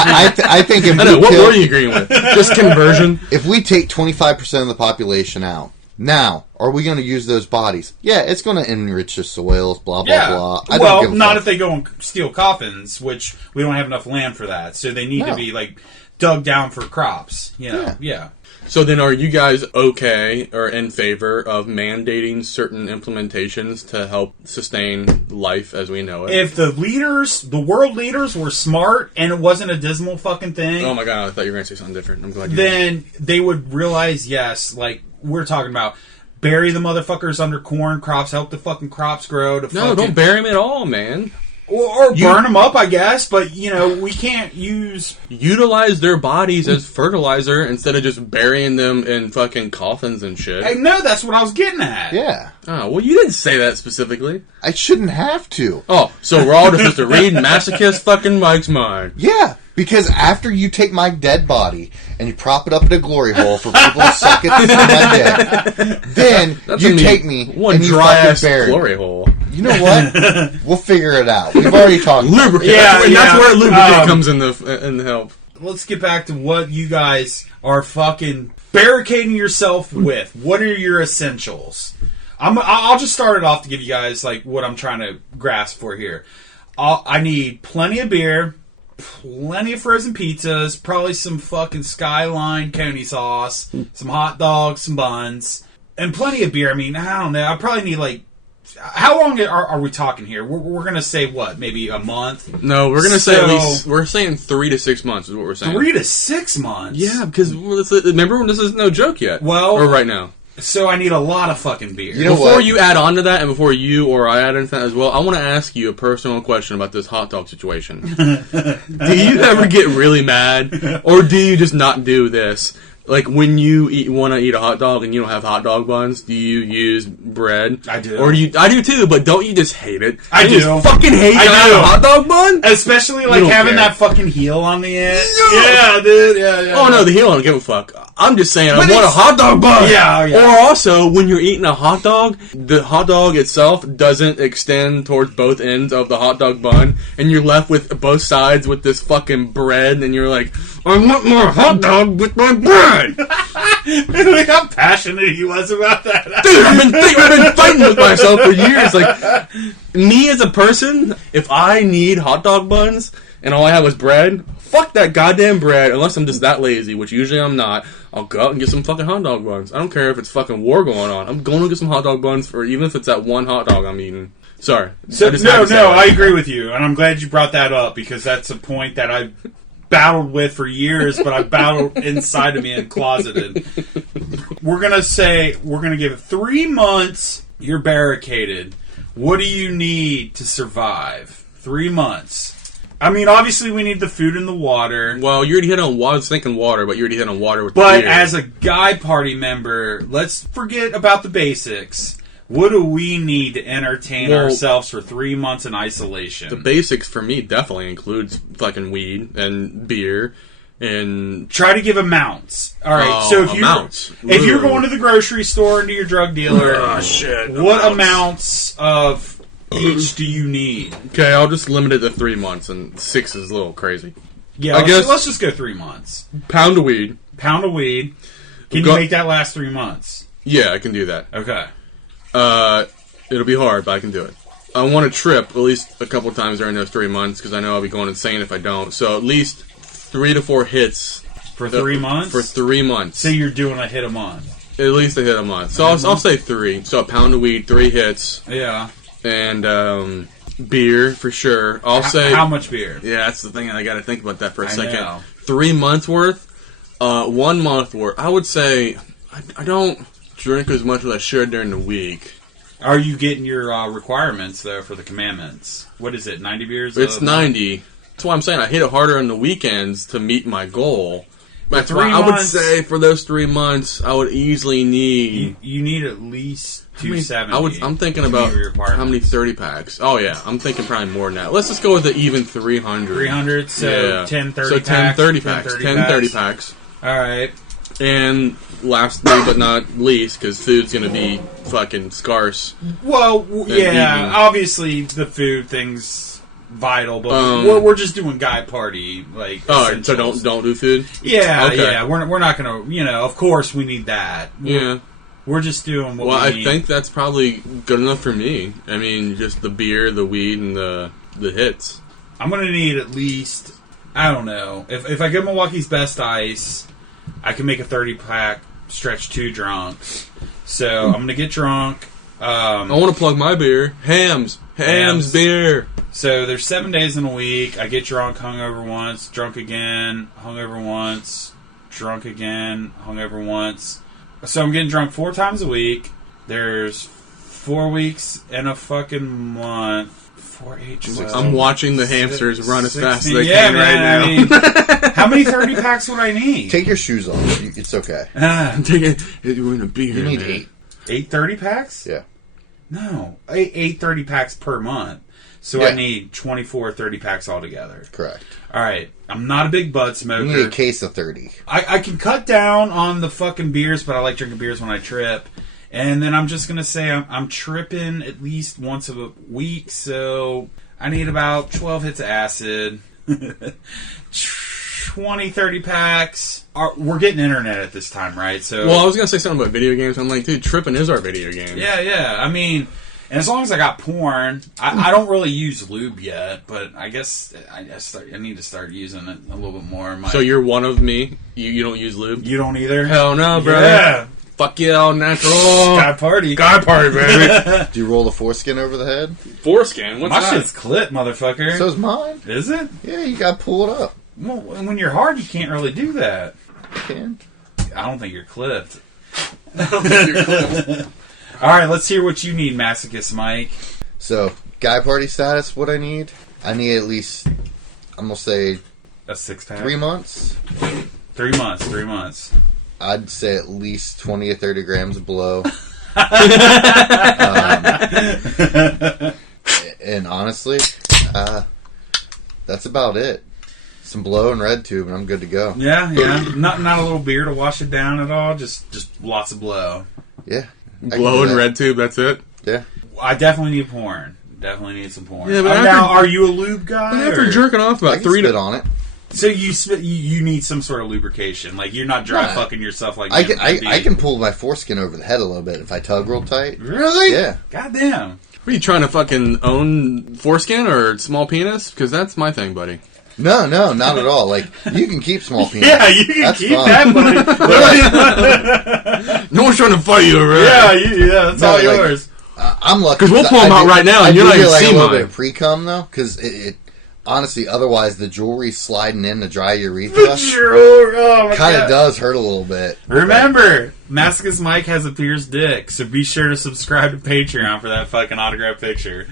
I think if I know, we what kill, were you agreeing with? Just conversion? if we take 25% of the population out, now, are we going to use those bodies? Yeah, it's going to enrich the soils, blah, blah, Yeah. blah. I don't Well, give a not fuck. if they go and steal coffins, which we don't have enough land for that. So they need to No. be like dug down for crops. You know? Yeah. So then are you guys okay or in favor of mandating certain implementations to help sustain life as we know it? If the world leaders were smart and it wasn't a dismal fucking thing, Oh my god, I thought you were going to say something different. I'm glad you then they would realize, yes, like we're talking about, bury the motherfuckers under corn crops, help the fucking crops grow. To No, fucking, don't bury him at all, man. or burn them up, I guess. But you know, we can't use. Utilize their bodies as fertilizer instead of just burying them in fucking coffins and shit. I know that's what I was getting at. Yeah. Oh, well, you didn't say that specifically. I shouldn't have to. Oh, so we're all just supposed to read masochist fucking Mike's mind. Yeah, because after you take my dead body and you prop it up in a glory hole for people to suck it from my dead, then That's you gonna be take me one and you dry fucking ass bury me. glory hole. You know what? We'll figure it out. We've already talked. Lubricant. Yeah, and that's yeah. where lubricant comes in the help. Let's get back to what you guys are fucking barricading yourself with. What are your essentials? I'll just start it off to give you guys like what I'm trying to grasp for here. I need plenty of beer, plenty of frozen pizzas, probably some fucking Skyline Coney sauce, some hot dogs, some buns, and plenty of beer. I mean, I don't know. I probably need like. How long are we talking here? We're gonna say what? Maybe a month? No, we're gonna say at So- least we're saying 3 to 6 months is what we're saying. 3 to 6 months? Yeah, because remember this is no joke yet. Well- or right now. So I need a lot of fucking beer. You know Before what? you add on to that, and before you or I add into that as well, I want to ask you a personal question about this hot dog situation. Do you ever get really mad, or do you just not do this? Like when you want to eat a hot dog and you don't have hot dog buns, do you use bread? I do. Or do you? I do too, but don't you just hate it? I You do. just fucking hate I having do. a hot dog bun. Especially like don't having care. that fucking heel on the end. No. Yeah, dude. Yeah. Oh no, the heel I don't give a fuck. I'm just saying I But want a it's- hot dog bun. Yeah, yeah. Or also when you're eating a hot dog, the hot dog itself doesn't extend towards both ends of the hot dog bun, and you're left with both sides with this fucking bread, and you're like, I want more hot dog with my bread. Look how passionate he was about that. Dude, I've been fighting with myself for years. Like, me as a person, if I need hot dog buns, and all I had was bread, fuck that goddamn bread, unless I'm just that lazy, which usually I'm not. I'll go out and get some fucking hot dog buns. I don't care if it's fucking war going on. I'm going to get some hot dog buns, for even if it's that one hot dog I'm eating. Sorry. So, I agree with you, and I'm glad you brought that up, because that's a point that I've battled with for years, but I battled inside of me and closeted. We're going to give it 3 months. You're barricaded. What do you need to survive? 3 months. I mean, obviously we need the food and the water. Well, you already hit on water. I was thinking water, but you already hit on water with But the beer. as a guy party member, let's forget about the basics. What do we need to entertain ourselves for 3 months in isolation? The basics for me definitely includes fucking weed and beer and... Try to give amounts. All right, so if you're going to the grocery store and to your drug dealer, what amounts of each do you need? Okay, I'll just limit it to 3 months, and 6 is a little crazy. Yeah, let's just go 3 months. Pound of weed. Pound of weed. Can you make that last 3 months? Yeah, I can do that. Okay. It'll be hard, but I can do it. I want to trip at least a couple times during those 3 months, because I know I'll be going insane if I don't. So at least 3 to 4 hits. For 3 months? For 3 months. So you're doing a hit a month? At least a hit a month. So I'll say 3. So a pound of weed, 3 hits. Yeah. And beer, for sure. I'll say... How much beer? Yeah, that's the thing. I got to think about that for a second. Know. 3 months worth? 1 month worth. I would say... I don't drink as much as I should during the week. Are you getting your requirements, though, for the commandments? What is it, 90 beers? It's 90. That's why I'm saying I hit it harder on the weekends to meet my goal. That's why I would say for those 3 months, I would easily need... You need at least 270. I'm thinking about how many 30 packs. Oh, yeah. I'm thinking probably more than that. Let's just go with the even 300. 300, so 10 30 packs. So 10 30 packs. 10 30 packs. All right. And lastly but not least, because food's going to be fucking scarce. Well, yeah, obviously the food thing's vital, but we're just doing guy party, like. Oh, so don't do food? Yeah, okay. Yeah, we're not going to, of course we need that. Yeah. We're just doing what we need. Well, I think that's probably good enough for me. I mean, just the beer, the weed, and the hits. I'm going to need at least, I don't know, if I get Milwaukee's Best Ice, I can make a 30-pack, stretch 2 drunks. So I'm going to get drunk. I want to plug my beer. Hams beer. So there's 7 days in a week. I get drunk, hungover once, drunk again, hungover once, drunk again, hungover once. So I'm getting drunk 4 times a week. There's 4 weeks in a fucking month. 4, 8, 12. I'm watching the hamsters run as fast as they can right now. I mean, how many 30 packs would I need? Take your shoes off. It's okay. You're in a beer. You need 8. 8 30 packs? Yeah. No. 8 30 packs per month. So I need 24 30 packs altogether. Correct. All right. I'm not a big bud smoker. You need a case of 30. I can cut down on the fucking beers, but I like drinking beers when I trip. And then I'm just going to say I'm tripping at least once a week, so I need about 12 hits of acid, 20, 30 packs. We're getting internet at this time, right? So, well, I was going to say something about video games. I'm like, dude, tripping is our video game. Yeah. I mean, and as long as I got porn, I don't really use lube yet, but I guess I need to start using it a little bit more. So you're one of me? You don't use lube? You don't either? Hell no, bro. Yeah. Fuck yeah, all natural. Guy party, baby. Do you roll the foreskin over the head? Foreskin? What's My that? shit's clipped, motherfucker. So's mine. Is it? Yeah, you gotta pull it up. Well, when you're hard, you can't really do that. You can. I don't think you're clipped. All right, let's hear what you need, Masochist Mike. So, guy party status, what I need at least, I'm gonna say, a 6-pack. 3 months. 3 months. 3 months. I'd say at least 20 or 30 grams of blow. And honestly, that's about it. Some blow and red tube, and I'm good to go. Yeah. Not a little beer to wash it down at all. Just lots of blow. Yeah. Blow and red tube, that's it? Yeah. I definitely need porn. Definitely need some porn. Yeah, but now, are you a lube guy? But after jerking off I about can 3 spit to... on it. So you need some sort of lubrication. Like, you're not dry fucking yourself like I can pull my foreskin over the head a little bit if I tug real tight. Really? Yeah. Goddamn. Are you trying to fucking own foreskin or small penis? Because that's my thing, buddy. No, not at all. Like, you can keep small penis. Yeah, you can That's keep fine. that, No one's trying to fight you, right? that's No, all like, yours. I'm lucky. 'Cause we'll pull 'em I out do- right now, and I you're do not get, even like, seeing a little mine. bit of pre-cum, though, because it honestly, otherwise, the jewelry sliding in the dry urethra Oh my kind of God. does hurt a little bit. Remember, Masochist Mike has a pierced dick, so be sure to subscribe to Patreon for that fucking autograph picture.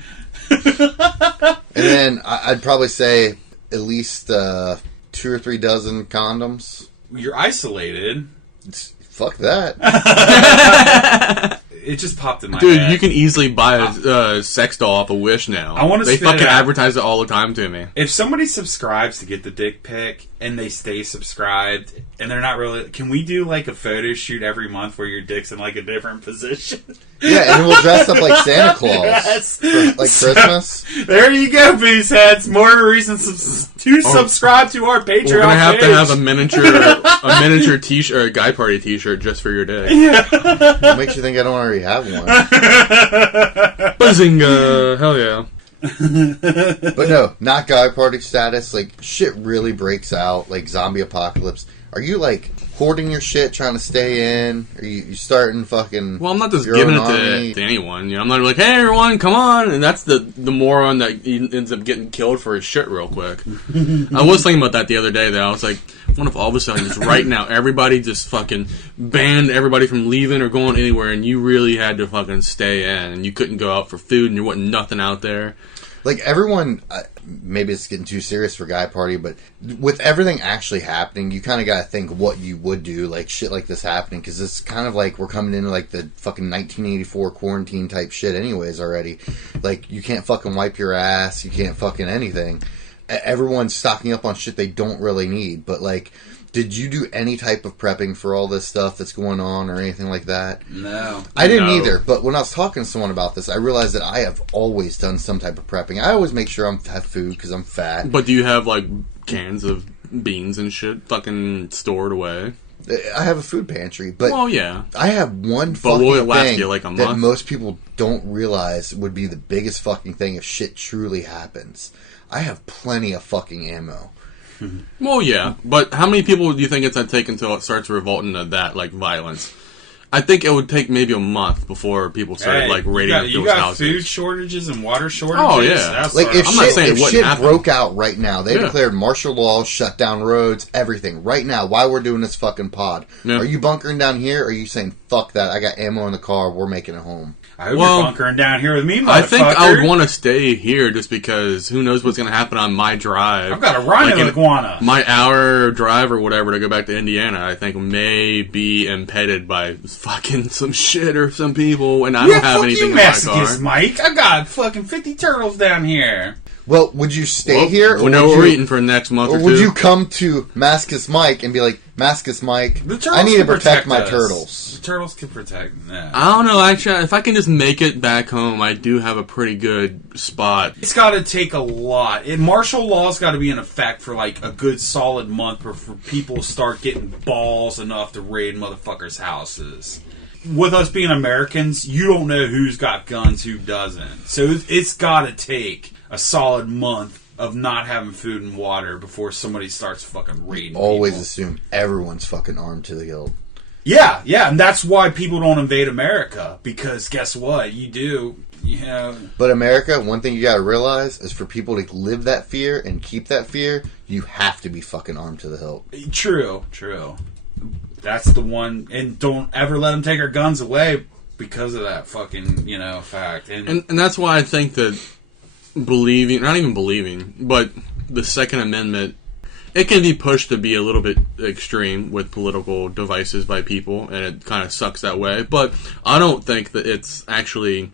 And then I'd probably say at least 2 or 3 dozen condoms. You're isolated. Fuck that. It just popped in my Dude, head. you can easily buy a sex doll off of Wish now. I wanna They spit it fucking out. advertise it all the time to me. If somebody subscribes to get the dick pic and they stay subscribed and they're not really, can we do like a photo shoot every month where your dick's in like a different position? Yeah, and we'll dress up like Santa Claus Yes. for like Christmas. There you go, Booze Heads. More reasons to subscribe to our Patreon. We're gonna have page. to have a miniature T-shirt, or a guy party T-shirt just for your dick. What makes you think I don't already have one? Bazinga! Hell yeah! But no, not guy party status. Like, shit really breaks out, like zombie apocalypse. Are you like hoarding your shit, trying to stay in? Are you starting fucking? Well, I'm not just your giving it own army? to anyone. You know, I'm not like, hey, everyone, come on. And that's the moron that ends up getting killed for his shit real quick. I was thinking about that the other day, though. I was like, what if all of a sudden, just right now, everybody just fucking banned everybody from leaving or going anywhere, and you really had to fucking stay in, and you couldn't go out for food, and there wasn't nothing out there. Like, everyone, maybe it's getting too serious for guy party, but with everything actually happening, you kind of got to think what you would do, like shit like this happening, because it's kind of like we're coming into like the fucking 1984 quarantine type shit anyways already. Like, you can't fucking wipe your ass, you can't fucking anything. Everyone's stocking up on shit they don't really need, but like, did you do any type of prepping for all this stuff that's going on or anything like that? No. I didn't No. either, but when I was talking to someone about this, I realized that I have always done some type of prepping. I always make sure I have food because I'm fat. But do you have, like, cans of beans and shit fucking stored away? I have a food pantry, but Well, yeah. I have one But fucking will it last thing you, like, a that month? most people don't realize would be the biggest fucking thing if shit truly happens. I have plenty of fucking ammo. Well, yeah, but how many people do you think it's going to take until it starts revolting to that, like, violence? I think it would take maybe a month before people started, Hey, like, raiding you people's got houses. food shortages and water shortages. Oh, yeah. That's Like, what if I'm not shit, saying it if wouldn't shit happen. broke out right now, they Yeah. declared martial law, shut down roads, everything. Right now, while we're doing this fucking pod. Yeah. Are you bunkering down here, or are you saying, fuck that, I got ammo in the car, we're making it home? I hope Well, you're bunkering down here with me, motherfucker. I think I would want to stay here just because who knows what's going to happen on my drive. I've got a rhino Like, iguana. My hour drive or whatever to go back to Indiana, I think may be impeded by fucking some shit or some people, and I don't have anything in my car. masochist, Mike. I got fucking 50 turtles down here. Well, would you stay Well, here, we know would what we're you, eating for the next month or or would two. you come to Mascus Mike and be like, Mascus Mike, The turtles I need to can protect my us. turtles? The turtles can protect. Nah. I don't know, actually, if I can just make it back home, I do have a pretty good spot. It's got to take a lot. Martial law's got to be in effect for like a good solid month before people start getting balls enough to raid motherfuckers' houses. With us being Americans, you don't know who's got guns, who doesn't. So it's got to take a solid month of not having food and water before somebody starts fucking raiding Always people. assume everyone's fucking armed to the hilt. Yeah, and that's why people don't invade America, because guess what? You do, you know... But America, one thing you gotta realize is for people to live that fear and keep that fear, you have to be fucking armed to the hilt. True. That's the one, and don't ever let them take our guns away because of that fucking, fact. And that's why I think that not even believing, but the Second Amendment, it can be pushed to be a little bit extreme with political devices by people, and it kind of sucks that way. But I don't think that it's actually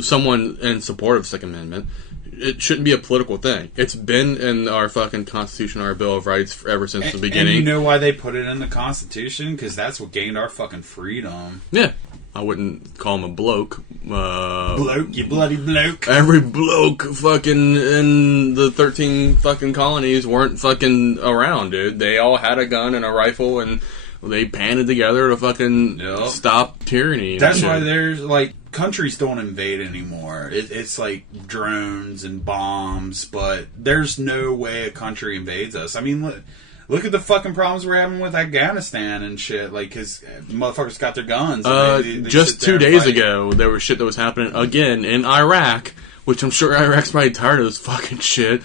someone in support of the Second Amendment. It shouldn't be a political thing. It's been in our fucking Constitution, our Bill of Rights, ever since the beginning. And you know why they put it in the Constitution? Because that's what gained our fucking freedom. Yeah. I wouldn't call him a bloke. Bloke, you bloody bloke. Every bloke fucking in the 13 fucking colonies weren't fucking around, dude. They all had a gun and a rifle, and they banded together to fucking Yep. stop tyranny. and That's shit. why there's, like, countries don't invade anymore. It's like drones and bombs, but there's no way a country invades us. I mean, look at the fucking problems we're having with Afghanistan and shit. Like, because motherfuckers got their guns. And they just 2 days ago, there was shit that was happening again in Iraq, which I'm sure Iraq's probably tired of this fucking shit.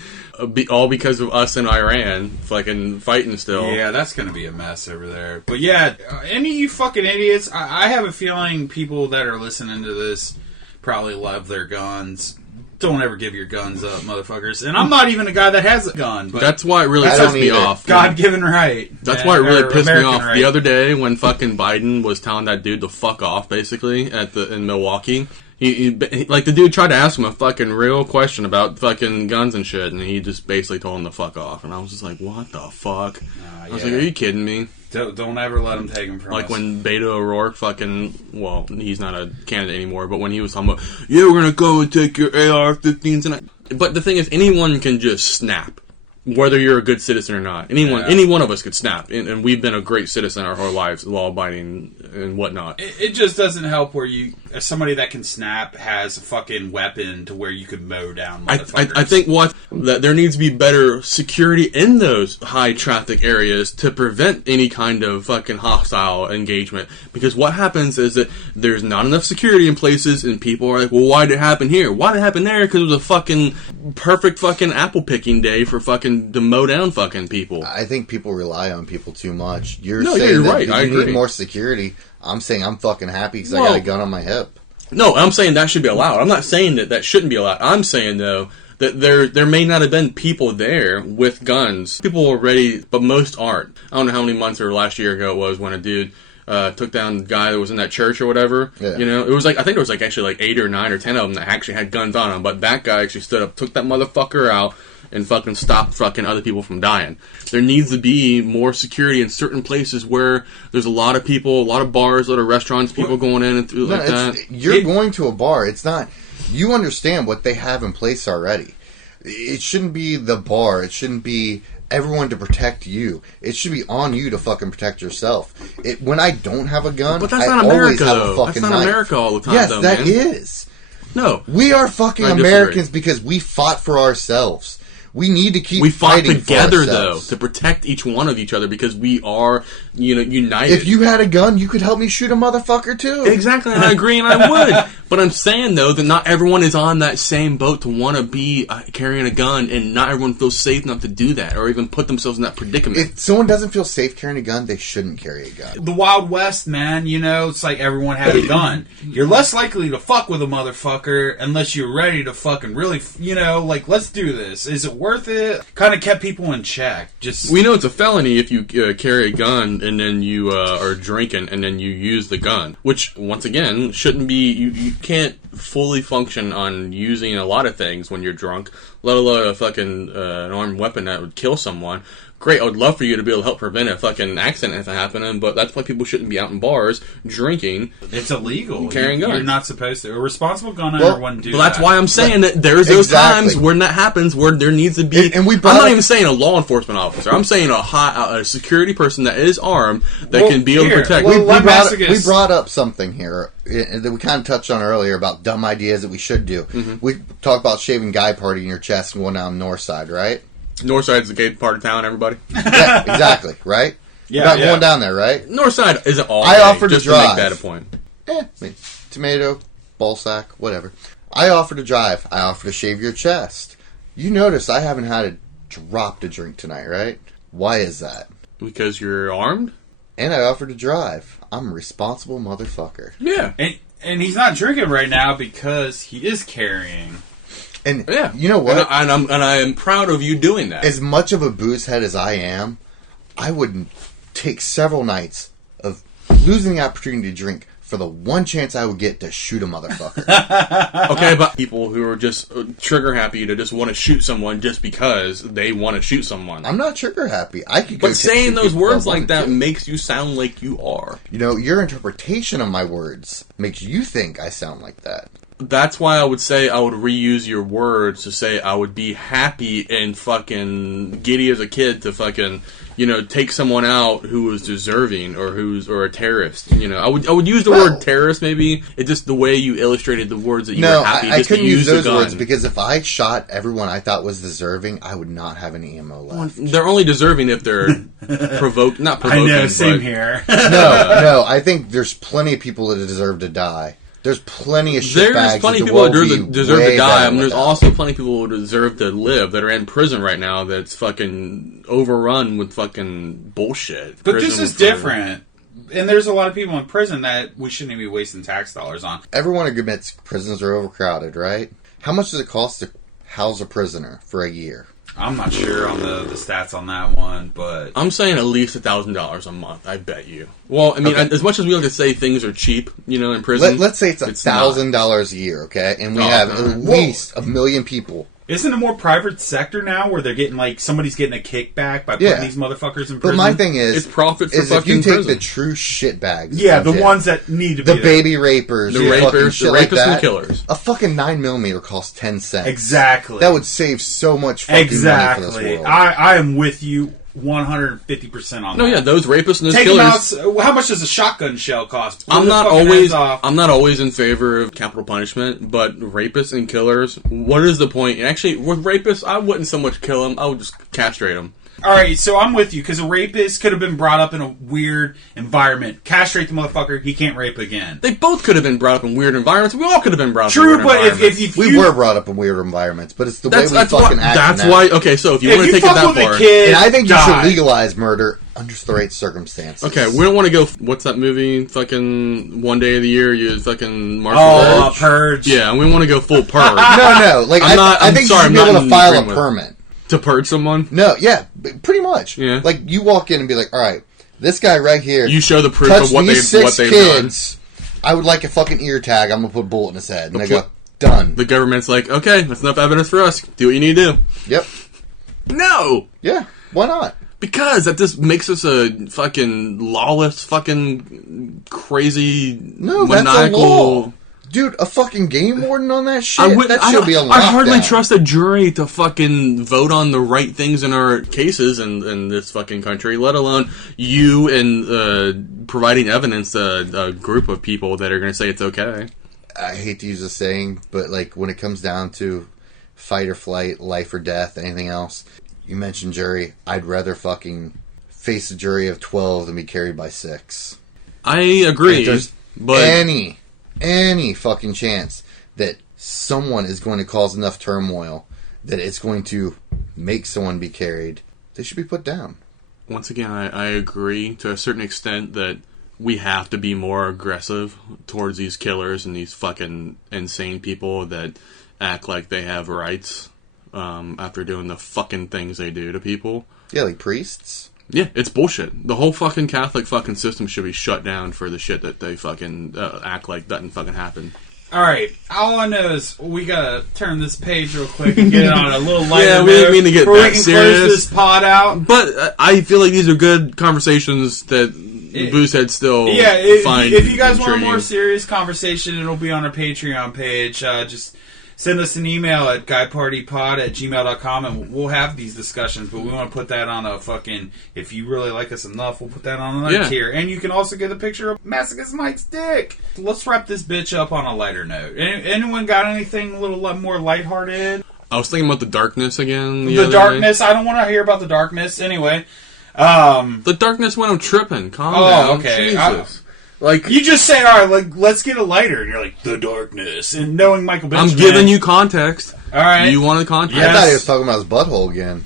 All because of us in Iran fucking fighting still. Yeah, that's going to be a mess over there. But yeah, any of you fucking idiots, I have a feeling people that are listening to this probably love their guns. Don't ever give your guns up, motherfuckers. And I'm not even a guy that has a gun. But that's why it really pissed me off. God-given right. That's why it really pissed me off. Right. The other day when fucking Biden was telling that dude to fuck off, basically, in Milwaukee. He like, the dude tried to ask him a fucking real question about fucking guns and shit, and he just basically told him to fuck off. And I was just like, what the fuck? I was like, are you kidding me? Don't ever let him take him from us. Like when Beto O'Rourke fucking, well, he's not a candidate anymore, but when he was talking about, yeah, we're gonna go and take your AR-15s tonight. But the thing is, anyone can just snap. Whether you're a good citizen or not. Any one of us could snap. And we've been a great citizen our whole lives, law-abiding and whatnot. It just doesn't help where somebody that can snap has a fucking weapon to where you could mow down motherfuckers. I think that there needs to be better security in those high traffic areas to prevent any kind of fucking hostile engagement. Because what happens is that there's not enough security in places and people are like, well, why did it happen here? Why did it happen there? Because it was a fucking perfect fucking apple picking day for fucking to mow down fucking people. I think people rely on people too much. You're right. I agree. Need more security. I'm saying I'm fucking happy because I got a gun on my hip. No, I'm saying that should be allowed. I'm not saying that shouldn't be allowed. I'm saying, though, that there may not have been people there with guns. People were ready, but most aren't. I don't know how many months or last year ago it was when a dude took down the guy that was in that church or whatever. Yeah. You know, it was like, I think there was like actually like 8 or 9 or 10 of them that actually had guns on them, but that guy actually stood up, took that motherfucker out, and fucking stop fucking other people from dying. There needs to be more security in certain places where there's a lot of people, a lot of bars, a lot of restaurants, people going in and through like that. You're going to a bar. It's not... You understand what they have in place already. It shouldn't be the bar. It shouldn't be everyone to protect you. It should be on you to fucking protect yourself. When I don't have a gun, but that's I not always America, have though. a fucking That's not knife. America all the time, yes, though, that man. is. No. We are fucking Americans because we fought for ourselves. We need to keep fighting together, for though, ourselves. to protect each one of each other because we are, united. If you had a gun, you could help me shoot a motherfucker, too. Exactly, and I agree, and I would. But I'm saying, though, that not everyone is on that same boat to want to be carrying a gun, and not everyone feels safe enough to do that, or even put themselves in that predicament. If someone doesn't feel safe carrying a gun, they shouldn't carry a gun. The Wild West, man, it's like everyone had a gun. You're less likely to fuck with a motherfucker unless you're ready to fucking really, like, let's do this. Is it worth it? Kind of kept people in check. We know it's a felony if you carry a gun and then you are drinking and then you use the gun, which once again shouldn't be. You can't fully function on using a lot of things when you're drunk, let alone a fucking an armed weapon that would kill someone. Great, I would love for you to be able to help prevent a fucking accident if it happened, but that's why people shouldn't be out in bars drinking. It's illegal. Carrying guns. You're not supposed to. A responsible gun owner wouldn't do that. Well, that's why I'm saying that there's those times when that happens where there needs to be... I'm not even saying a law enforcement officer. I'm saying a security person that is armed that can be able to protect. We brought up something here that we kind of touched on earlier about dumb ideas that we should do. Mm-hmm. We talked about shaving guy party in your chest and going down the north side, right? Northside's the gay part of town, everybody. Yeah, exactly, right? Yeah, You're not going down there, right? Northside isn't all I gay, offered just to drive. to make that a point. Tomato, ball sack, whatever. I offer to drive. I offer to shave your chest. You notice I haven't had a drop to drink tonight, right? Why is that? Because you're armed? And I offer to drive. I'm a responsible motherfucker. Yeah. And he's not drinking right now because he is carrying. And you know what? And I am proud of you doing that. As much of a booze head as I am, I would take several nights of losing the opportunity to drink for the one chance I would get to shoot a motherfucker. Okay, but people who are just trigger happy to just want to shoot someone just because they want to shoot someone. I'm not trigger happy. But saying those words like that makes you sound like you are. Your interpretation of my words makes you think I sound like that. That's why I would say I would reuse your words to say I would be happy and fucking giddy as a kid to fucking, take someone out who was deserving or a terrorist. I would use the word terrorist maybe. It's just the way you illustrated the words that you were happy I just couldn't to use those the gun. words because if I shot everyone I thought was deserving, I would not have any ammo left. They're only deserving if they're not provoking. I know, same here. No, I think there's plenty of people that deserve to die. There's plenty of shitbags. There's plenty of people that deserve to die. There's also plenty of people who deserve to live that are in prison right now that's fucking overrun with fucking bullshit. But this is different. And there's a lot of people in prison that we shouldn't be wasting tax dollars on. Everyone admits prisons are overcrowded, right? How much does it cost to house a prisoner for a year? I'm not sure on the stats on that one, but... I'm saying at least $1,000 a month, I bet you. Well, I mean, as much as we like to say things are cheap, in prison... Let's say it's $1,000 a year, okay? And we have at least 1 million people. Isn't it more private sector now where they're getting, somebody's getting a kickback by putting these motherfuckers in prison? But my thing is... It's profit for is fucking if you take prison. the true shitbags... Yeah, the ones that need to be the baby rapers. The rapists like that, and killers. A fucking 9mm costs 10 cents. Exactly. That would save so much fucking money for this world. I am with you 150% on that. No, yeah, those rapists and those Take killers... them out, how much does a shotgun shell cost? I'm not always in favor of capital punishment, but rapists and killers, what is the point? Actually, with rapists, I wouldn't so much kill them, I would just castrate them. Alright, so I'm with you, because a rapist could have been brought up in a weird environment. Castrate the motherfucker, he can't rape again. They both could have been brought up in weird environments. We all could have been brought up in weird environments. True, but if we were brought up in weird environments, but it's the way we fucking act. That's why, okay, so if you want to take it that far... And I think you should legalize murder under the right circumstances. Okay, we don't want to go... What's that movie? Fucking one day of the year, you fucking martial Purge. Yeah, we want to go full purge. No. I think you should be able to file a permit. To purge someone? No, yeah, pretty much. Yeah. Like, you walk in and be like, alright, this guy right here... You show the proof of what they've done. I would like a fucking ear tag. I'm going to put a bullet in his head. And they go, done. The government's like, okay, that's enough evidence for us. Do what you need to do. Yep. No! Yeah, why not? Because that just makes us a fucking lawless, fucking crazy, maniacal... That's a law. Dude, a fucking game warden on that shit? That should be a lockdown. I hardly trust a jury to fucking vote on the right things in our cases in this fucking country, let alone you and providing evidence to a group of people that are going to say it's okay. I hate to use a saying, but when it comes down to fight or flight, life or death, anything else, you mentioned jury, I'd rather fucking face a jury of 12 than be carried by 6. I agree, but... Any fucking chance that someone is going to cause enough turmoil that it's going to make someone be carried, they should be put down. Once again, I agree to a certain extent that we have to be more aggressive towards these killers and these fucking insane people that act like they have rights after doing the fucking things they do to people. Yeah, like priests. Yeah, it's bullshit. The whole fucking Catholic fucking system should be shut down for the shit that they fucking act like doesn't fucking happen. Alright, all I know is we gotta turn this page real quick and get it on a little lighter yeah, we didn't mean to get that serious. Close this pod out. But I feel like these are good conversations that Boozehead still find if you guys want a intriguing. more serious conversation, it'll be on our Patreon page. Just send us an email at guypartypod@gmail.com and we'll have these discussions, but we want to put that on a fucking, if you really like us enough, we'll put that on another tier. And you can also get a picture of Masochist Mike's dick. Let's wrap this bitch up on a lighter note. Anyone got anything a little more lighthearted? I was thinking about the darkness again. The darkness? I don't want to hear about the darkness anyway. The darkness when I'm tripping. Calm down. Okay. Jesus. You just say, all right, let's get a lighter, and you're like, the darkness, and knowing Michael Benjamin. I'm giving you context. All right. You wanted context. Yes. I thought he was talking about his butthole again.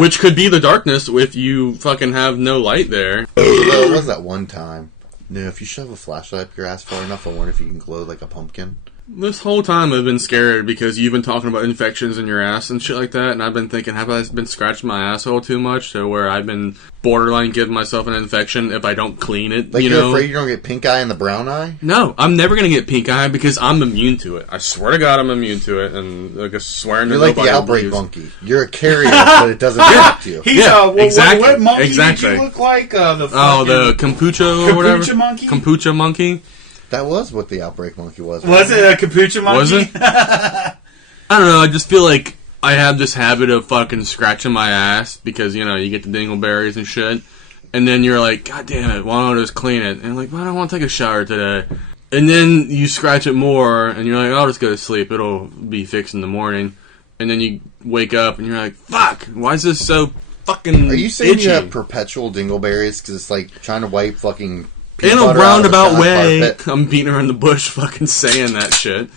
Which could be the darkness if you fucking have no light there. It was that one time. No, if you shove a flashlight up your ass far enough, I wonder if you can glow like a pumpkin. This whole time I've been scared because you've been talking about infections in your ass and shit like that, and I've been thinking, have I been scratching my asshole too much to where I've been borderline giving myself an infection if I don't clean it, like you're afraid you're going to get pink eye and the brown eye? No, I'm never going to get pink eye because I'm immune to it. I swear to God I'm immune to it, and I guess swearing you're to like the outbreak monkey. You're a carrier, but it doesn't affect you. He's exactly. What monkey did you look like? The kombucha or whatever? Kombucha monkey? Kombucha monkey. That was what the outbreak monkey was. Was it a capuchin monkey? Was it? I don't know. I just feel like I have this habit of fucking scratching my ass because, you get the dingleberries and shit. And then you're like, God damn it, why don't I just clean it? And I'm like, well, I don't want to take a shower today. And then you scratch it more, and you're like, I'll just go to sleep. It'll be fixed in the morning. And then you wake up, and you're like, fuck, why is this so fucking Are you saying itchy? you have perpetual dingleberries? Because it's like trying to wipe fucking In peanut a butter out of roundabout shag way, carpet? I'm beating around the bush fucking saying that shit.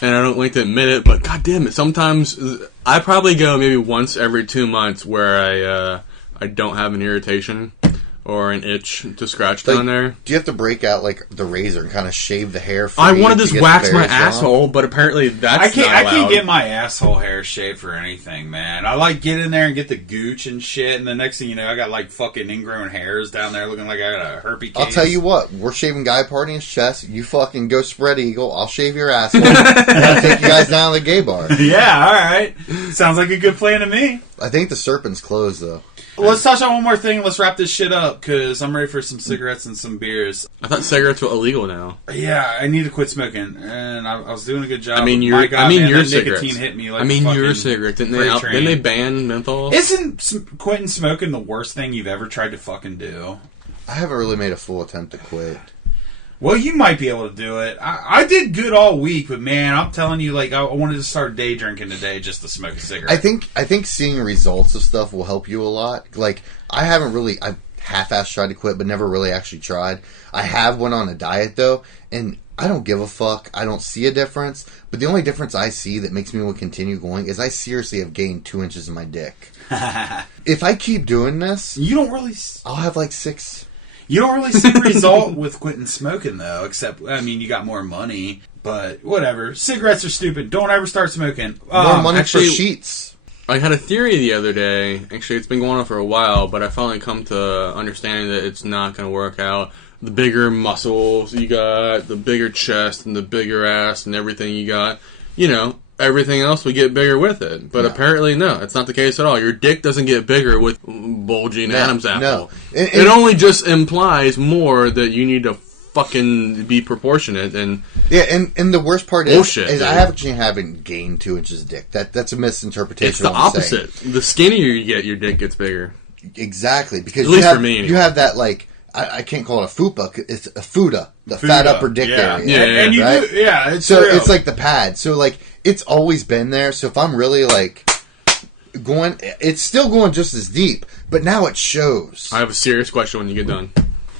And I don't like to admit it, but god damn it, sometimes I probably go maybe once every 2 months where I don't have an irritation or an itch to scratch down there. Do you have to break out like the razor and kind of shave the hair? I want to just get wax the my berries on? asshole, but apparently that's I can't not allowed. get my asshole hair shaved for anything, man. I like get in there and get the gooch and shit, and the next thing you know, I got like fucking ingrown hairs down there looking like I got a herpes case. I'll tell you what, we're shaving Guy Party's chest. You fucking go spread eagle. I'll shave your asshole. And I'll take you guys down to the gay bar. Yeah, alright. Sounds like a good plan to me. I think the Serpent's closed though. Let's touch on one more thing. Let's wrap this shit up, because I'm ready for some cigarettes and some beers. I thought cigarettes were illegal now. Yeah, I need to quit smoking, and I was doing a good job. I mean, My God, man, your that cigarettes. nicotine hit me like I mean, a your fucking cigarettes. Didn't freight they? train. Didn't they ban menthol? Isn't quitting smoking the worst thing you've ever tried to fucking do? I haven't really made a full attempt to quit. Well, you might be able to do it. I did good all week, but man, I'm telling you, like, I wanted to start day drinking today just to smoke a cigarette. I think seeing results of stuff will help you a lot. Like, I've half-assed tried to quit, but never really actually tried. I have went on a diet, though, and I don't give a fuck. I don't see a difference. But the only difference I see that makes me want to continue going is I seriously have gained 2 inches in my dick. If I keep doing this, you don't really... I'll have like 6. You don't really see a result with quitting smoking, though, except, I mean, you got more money, but whatever. Cigarettes are stupid. Don't ever start smoking. More money actually- for sheets. I had a theory the other day. Actually, it's been going on for a while, but I finally come to understanding that it's not going to work out. The bigger muscles you got, the bigger chest, and the bigger ass, and everything you got, everything else will get bigger with it. But apparently, no, it's not the case at all. Your dick doesn't get bigger with bulging Adam's apple. No. It only just implies more that you need to fucking be proportionate and Yeah, and the worst part bullshit, is dude. I actually haven't gained 2 inches of dick. That's a misinterpretation. it's the of what I'm saying. opposite. The skinnier you get, your dick gets bigger. Exactly, because At least you have, for me, anyway. you have that like I can't call it a fupa. It's a fuda, the fat upper dick yeah. area. Yeah, And you right? do, yeah, it's So real. it's like the pad. So like it's always been there. So if I'm really like going, it's still going just as deep, but now it shows. I have a serious question when you get done.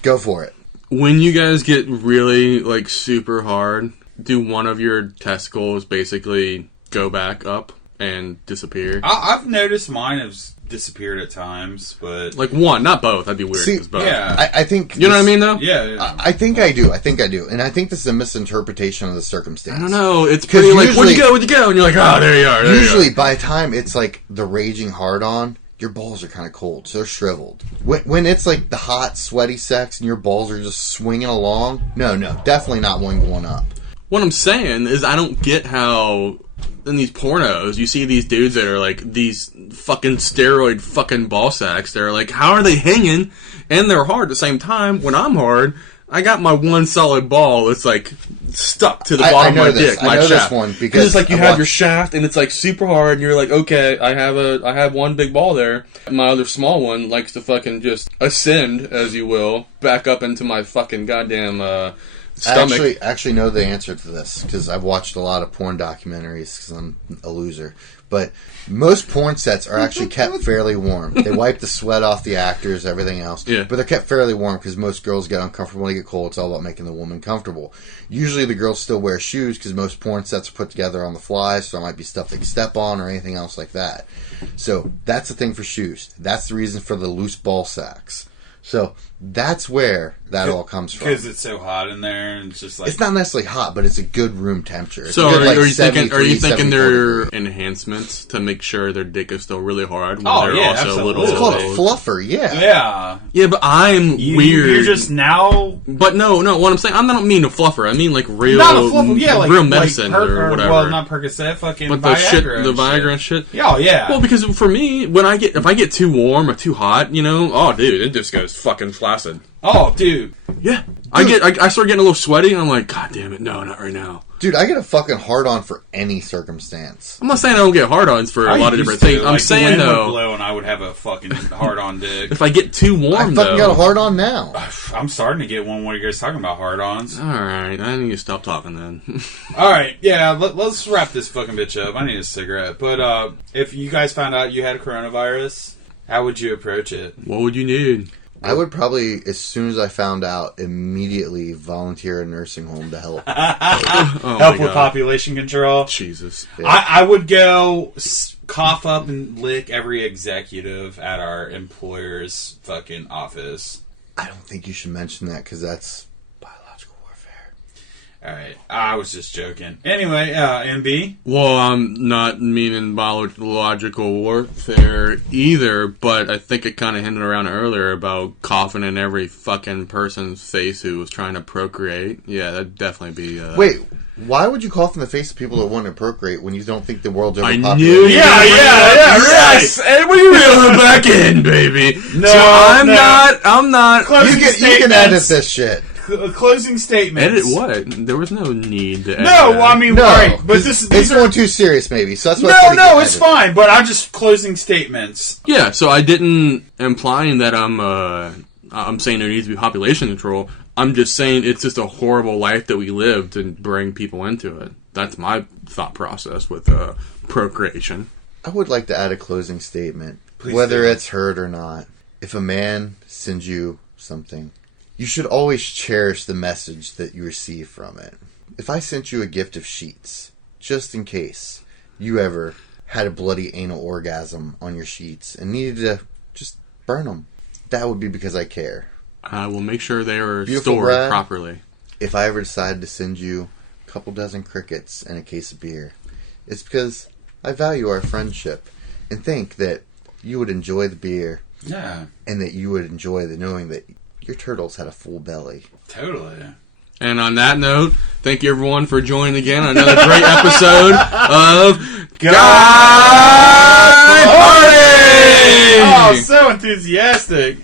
Go for it. When you guys get really, like, super hard, do one of your testicles basically go back up and disappear? I've noticed mine has disappeared at times, but Like, one, not both. That'd be weird. See, if it's both. yeah. I think You know what I mean, though? yeah. I think I do. And I think this is a misinterpretation of the circumstance. I don't know. It's pretty like, where'd you go? Where'd you go? And you're like, oh, there you are. There Usually, you are. by the time it's like the raging hard on, your balls are kind of cold, so they're shriveled. When it's like the hot, sweaty sex and your balls are just swinging along, no, definitely not one going up. What I'm saying is I don't get how in these pornos you see these dudes that are like these fucking steroid fucking ball sacks. They're like, how are they hanging and they're hard at the same time? When I'm hard, I got my one solid ball that's like stuck to the bottom know of my this. dick, I my know shaft. this one because it's like you I have your watched- shaft and it's like super hard and you're like, okay, I have one big ball there. My other small one likes to fucking just ascend, as you will, back up into my fucking goddamn stomach. I actually know the answer to this because I've watched a lot of porn documentaries because I'm a loser. But most porn sets are actually kept fairly warm. They wipe the sweat off the actors, everything else. Yeah. But they're kept fairly warm because most girls get uncomfortable when they get cold. It's all about making the woman comfortable. Usually the girls still wear shoes because most porn sets are put together on the fly, so there might be stuff they can step on or anything else like that. So that's the thing for shoes. That's the reason for the loose ball sacks. So that's where that all comes from. Because it's so hot in there, and it's just like... It's not necessarily hot, but it's a good room temperature. It's So a good, are you 73, thinking 74 they're degree. enhancements to make sure their dick is still really hard when Oh, they're yeah, also a little It's called old? fluffer, yeah. Yeah. Yeah, but I'm weird. You're just now... But no, what I'm saying, I don't mean a fluffer. I mean like real, Not a fluffer, yeah, like... real medicine or whatever. Well, not Percocet, fucking but Viagra. the Viagra and shit. Oh, yeah. Well, because for me, if I get too warm or too hot, oh, dude, it just goes just fucking flaccid. Oh, dude. Yeah. I start getting a little sweaty, and I'm like, God damn it, no, not right now. Dude, I get a fucking hard-on for any circumstance. I'm not saying I don't get hard-ons for a lot of different things. I'm saying, the wind though... would blow and I would have a fucking hard-on dick. If I get too warm, I fucking got a hard-on now. I'm starting to get one when you guys talking about hard-ons. Alright, I need to stop talking then. Alright, yeah, let's wrap this fucking bitch up. I need a cigarette. But, if you guys found out you had coronavirus, how would you approach it? What would you need? I would probably, as soon as I found out, immediately volunteer a nursing home to help. Help with population control. Jesus. Yeah. I would go cough up and lick every executive at our employer's fucking office. I don't think you should mention that because that's biological warfare. Alright, I was just joking. Anyway, MB? Well, I'm not meaning biological warfare either, but I think it kind of hinted around earlier about coughing in every fucking person's face who was trying to procreate. Yeah, that'd definitely be... Wait, why would you cough in the face of people that want to procreate when you don't think the world's overpopulated? I knew you yes! Right. And we reeled it back in, baby. No, so I'm no. not... Closing You can edit this shit. Closing statements. Edit what? There was no need to edit No, that. I mean, No, right, but this is... It's going too serious, maybe, so that's why No, it's fine, but I'm just closing statements. Yeah, so I didn't implying that I'm saying there needs to be population control. I'm just saying it's just a horrible life that we live to bring people into it. That's my thought process with procreation. I would like to add a closing statement. Please Whether do. it's heard or not, if a man sends you something, you should always cherish the message that you receive from it. If I sent you a gift of sheets, just in case you ever had a bloody anal orgasm on your sheets and needed to just burn them, that would be because I care. I will make sure they are Beautiful, stored Brad. properly. If I ever decided to send you a couple dozen crickets and a case of beer, it's because I value our friendship and think that you would enjoy the beer Yeah, and that you would enjoy the knowing that your turtles had a full belly. totally. And on that note, thank you everyone for joining again on another great episode of Guy Party! Oh, so enthusiastic.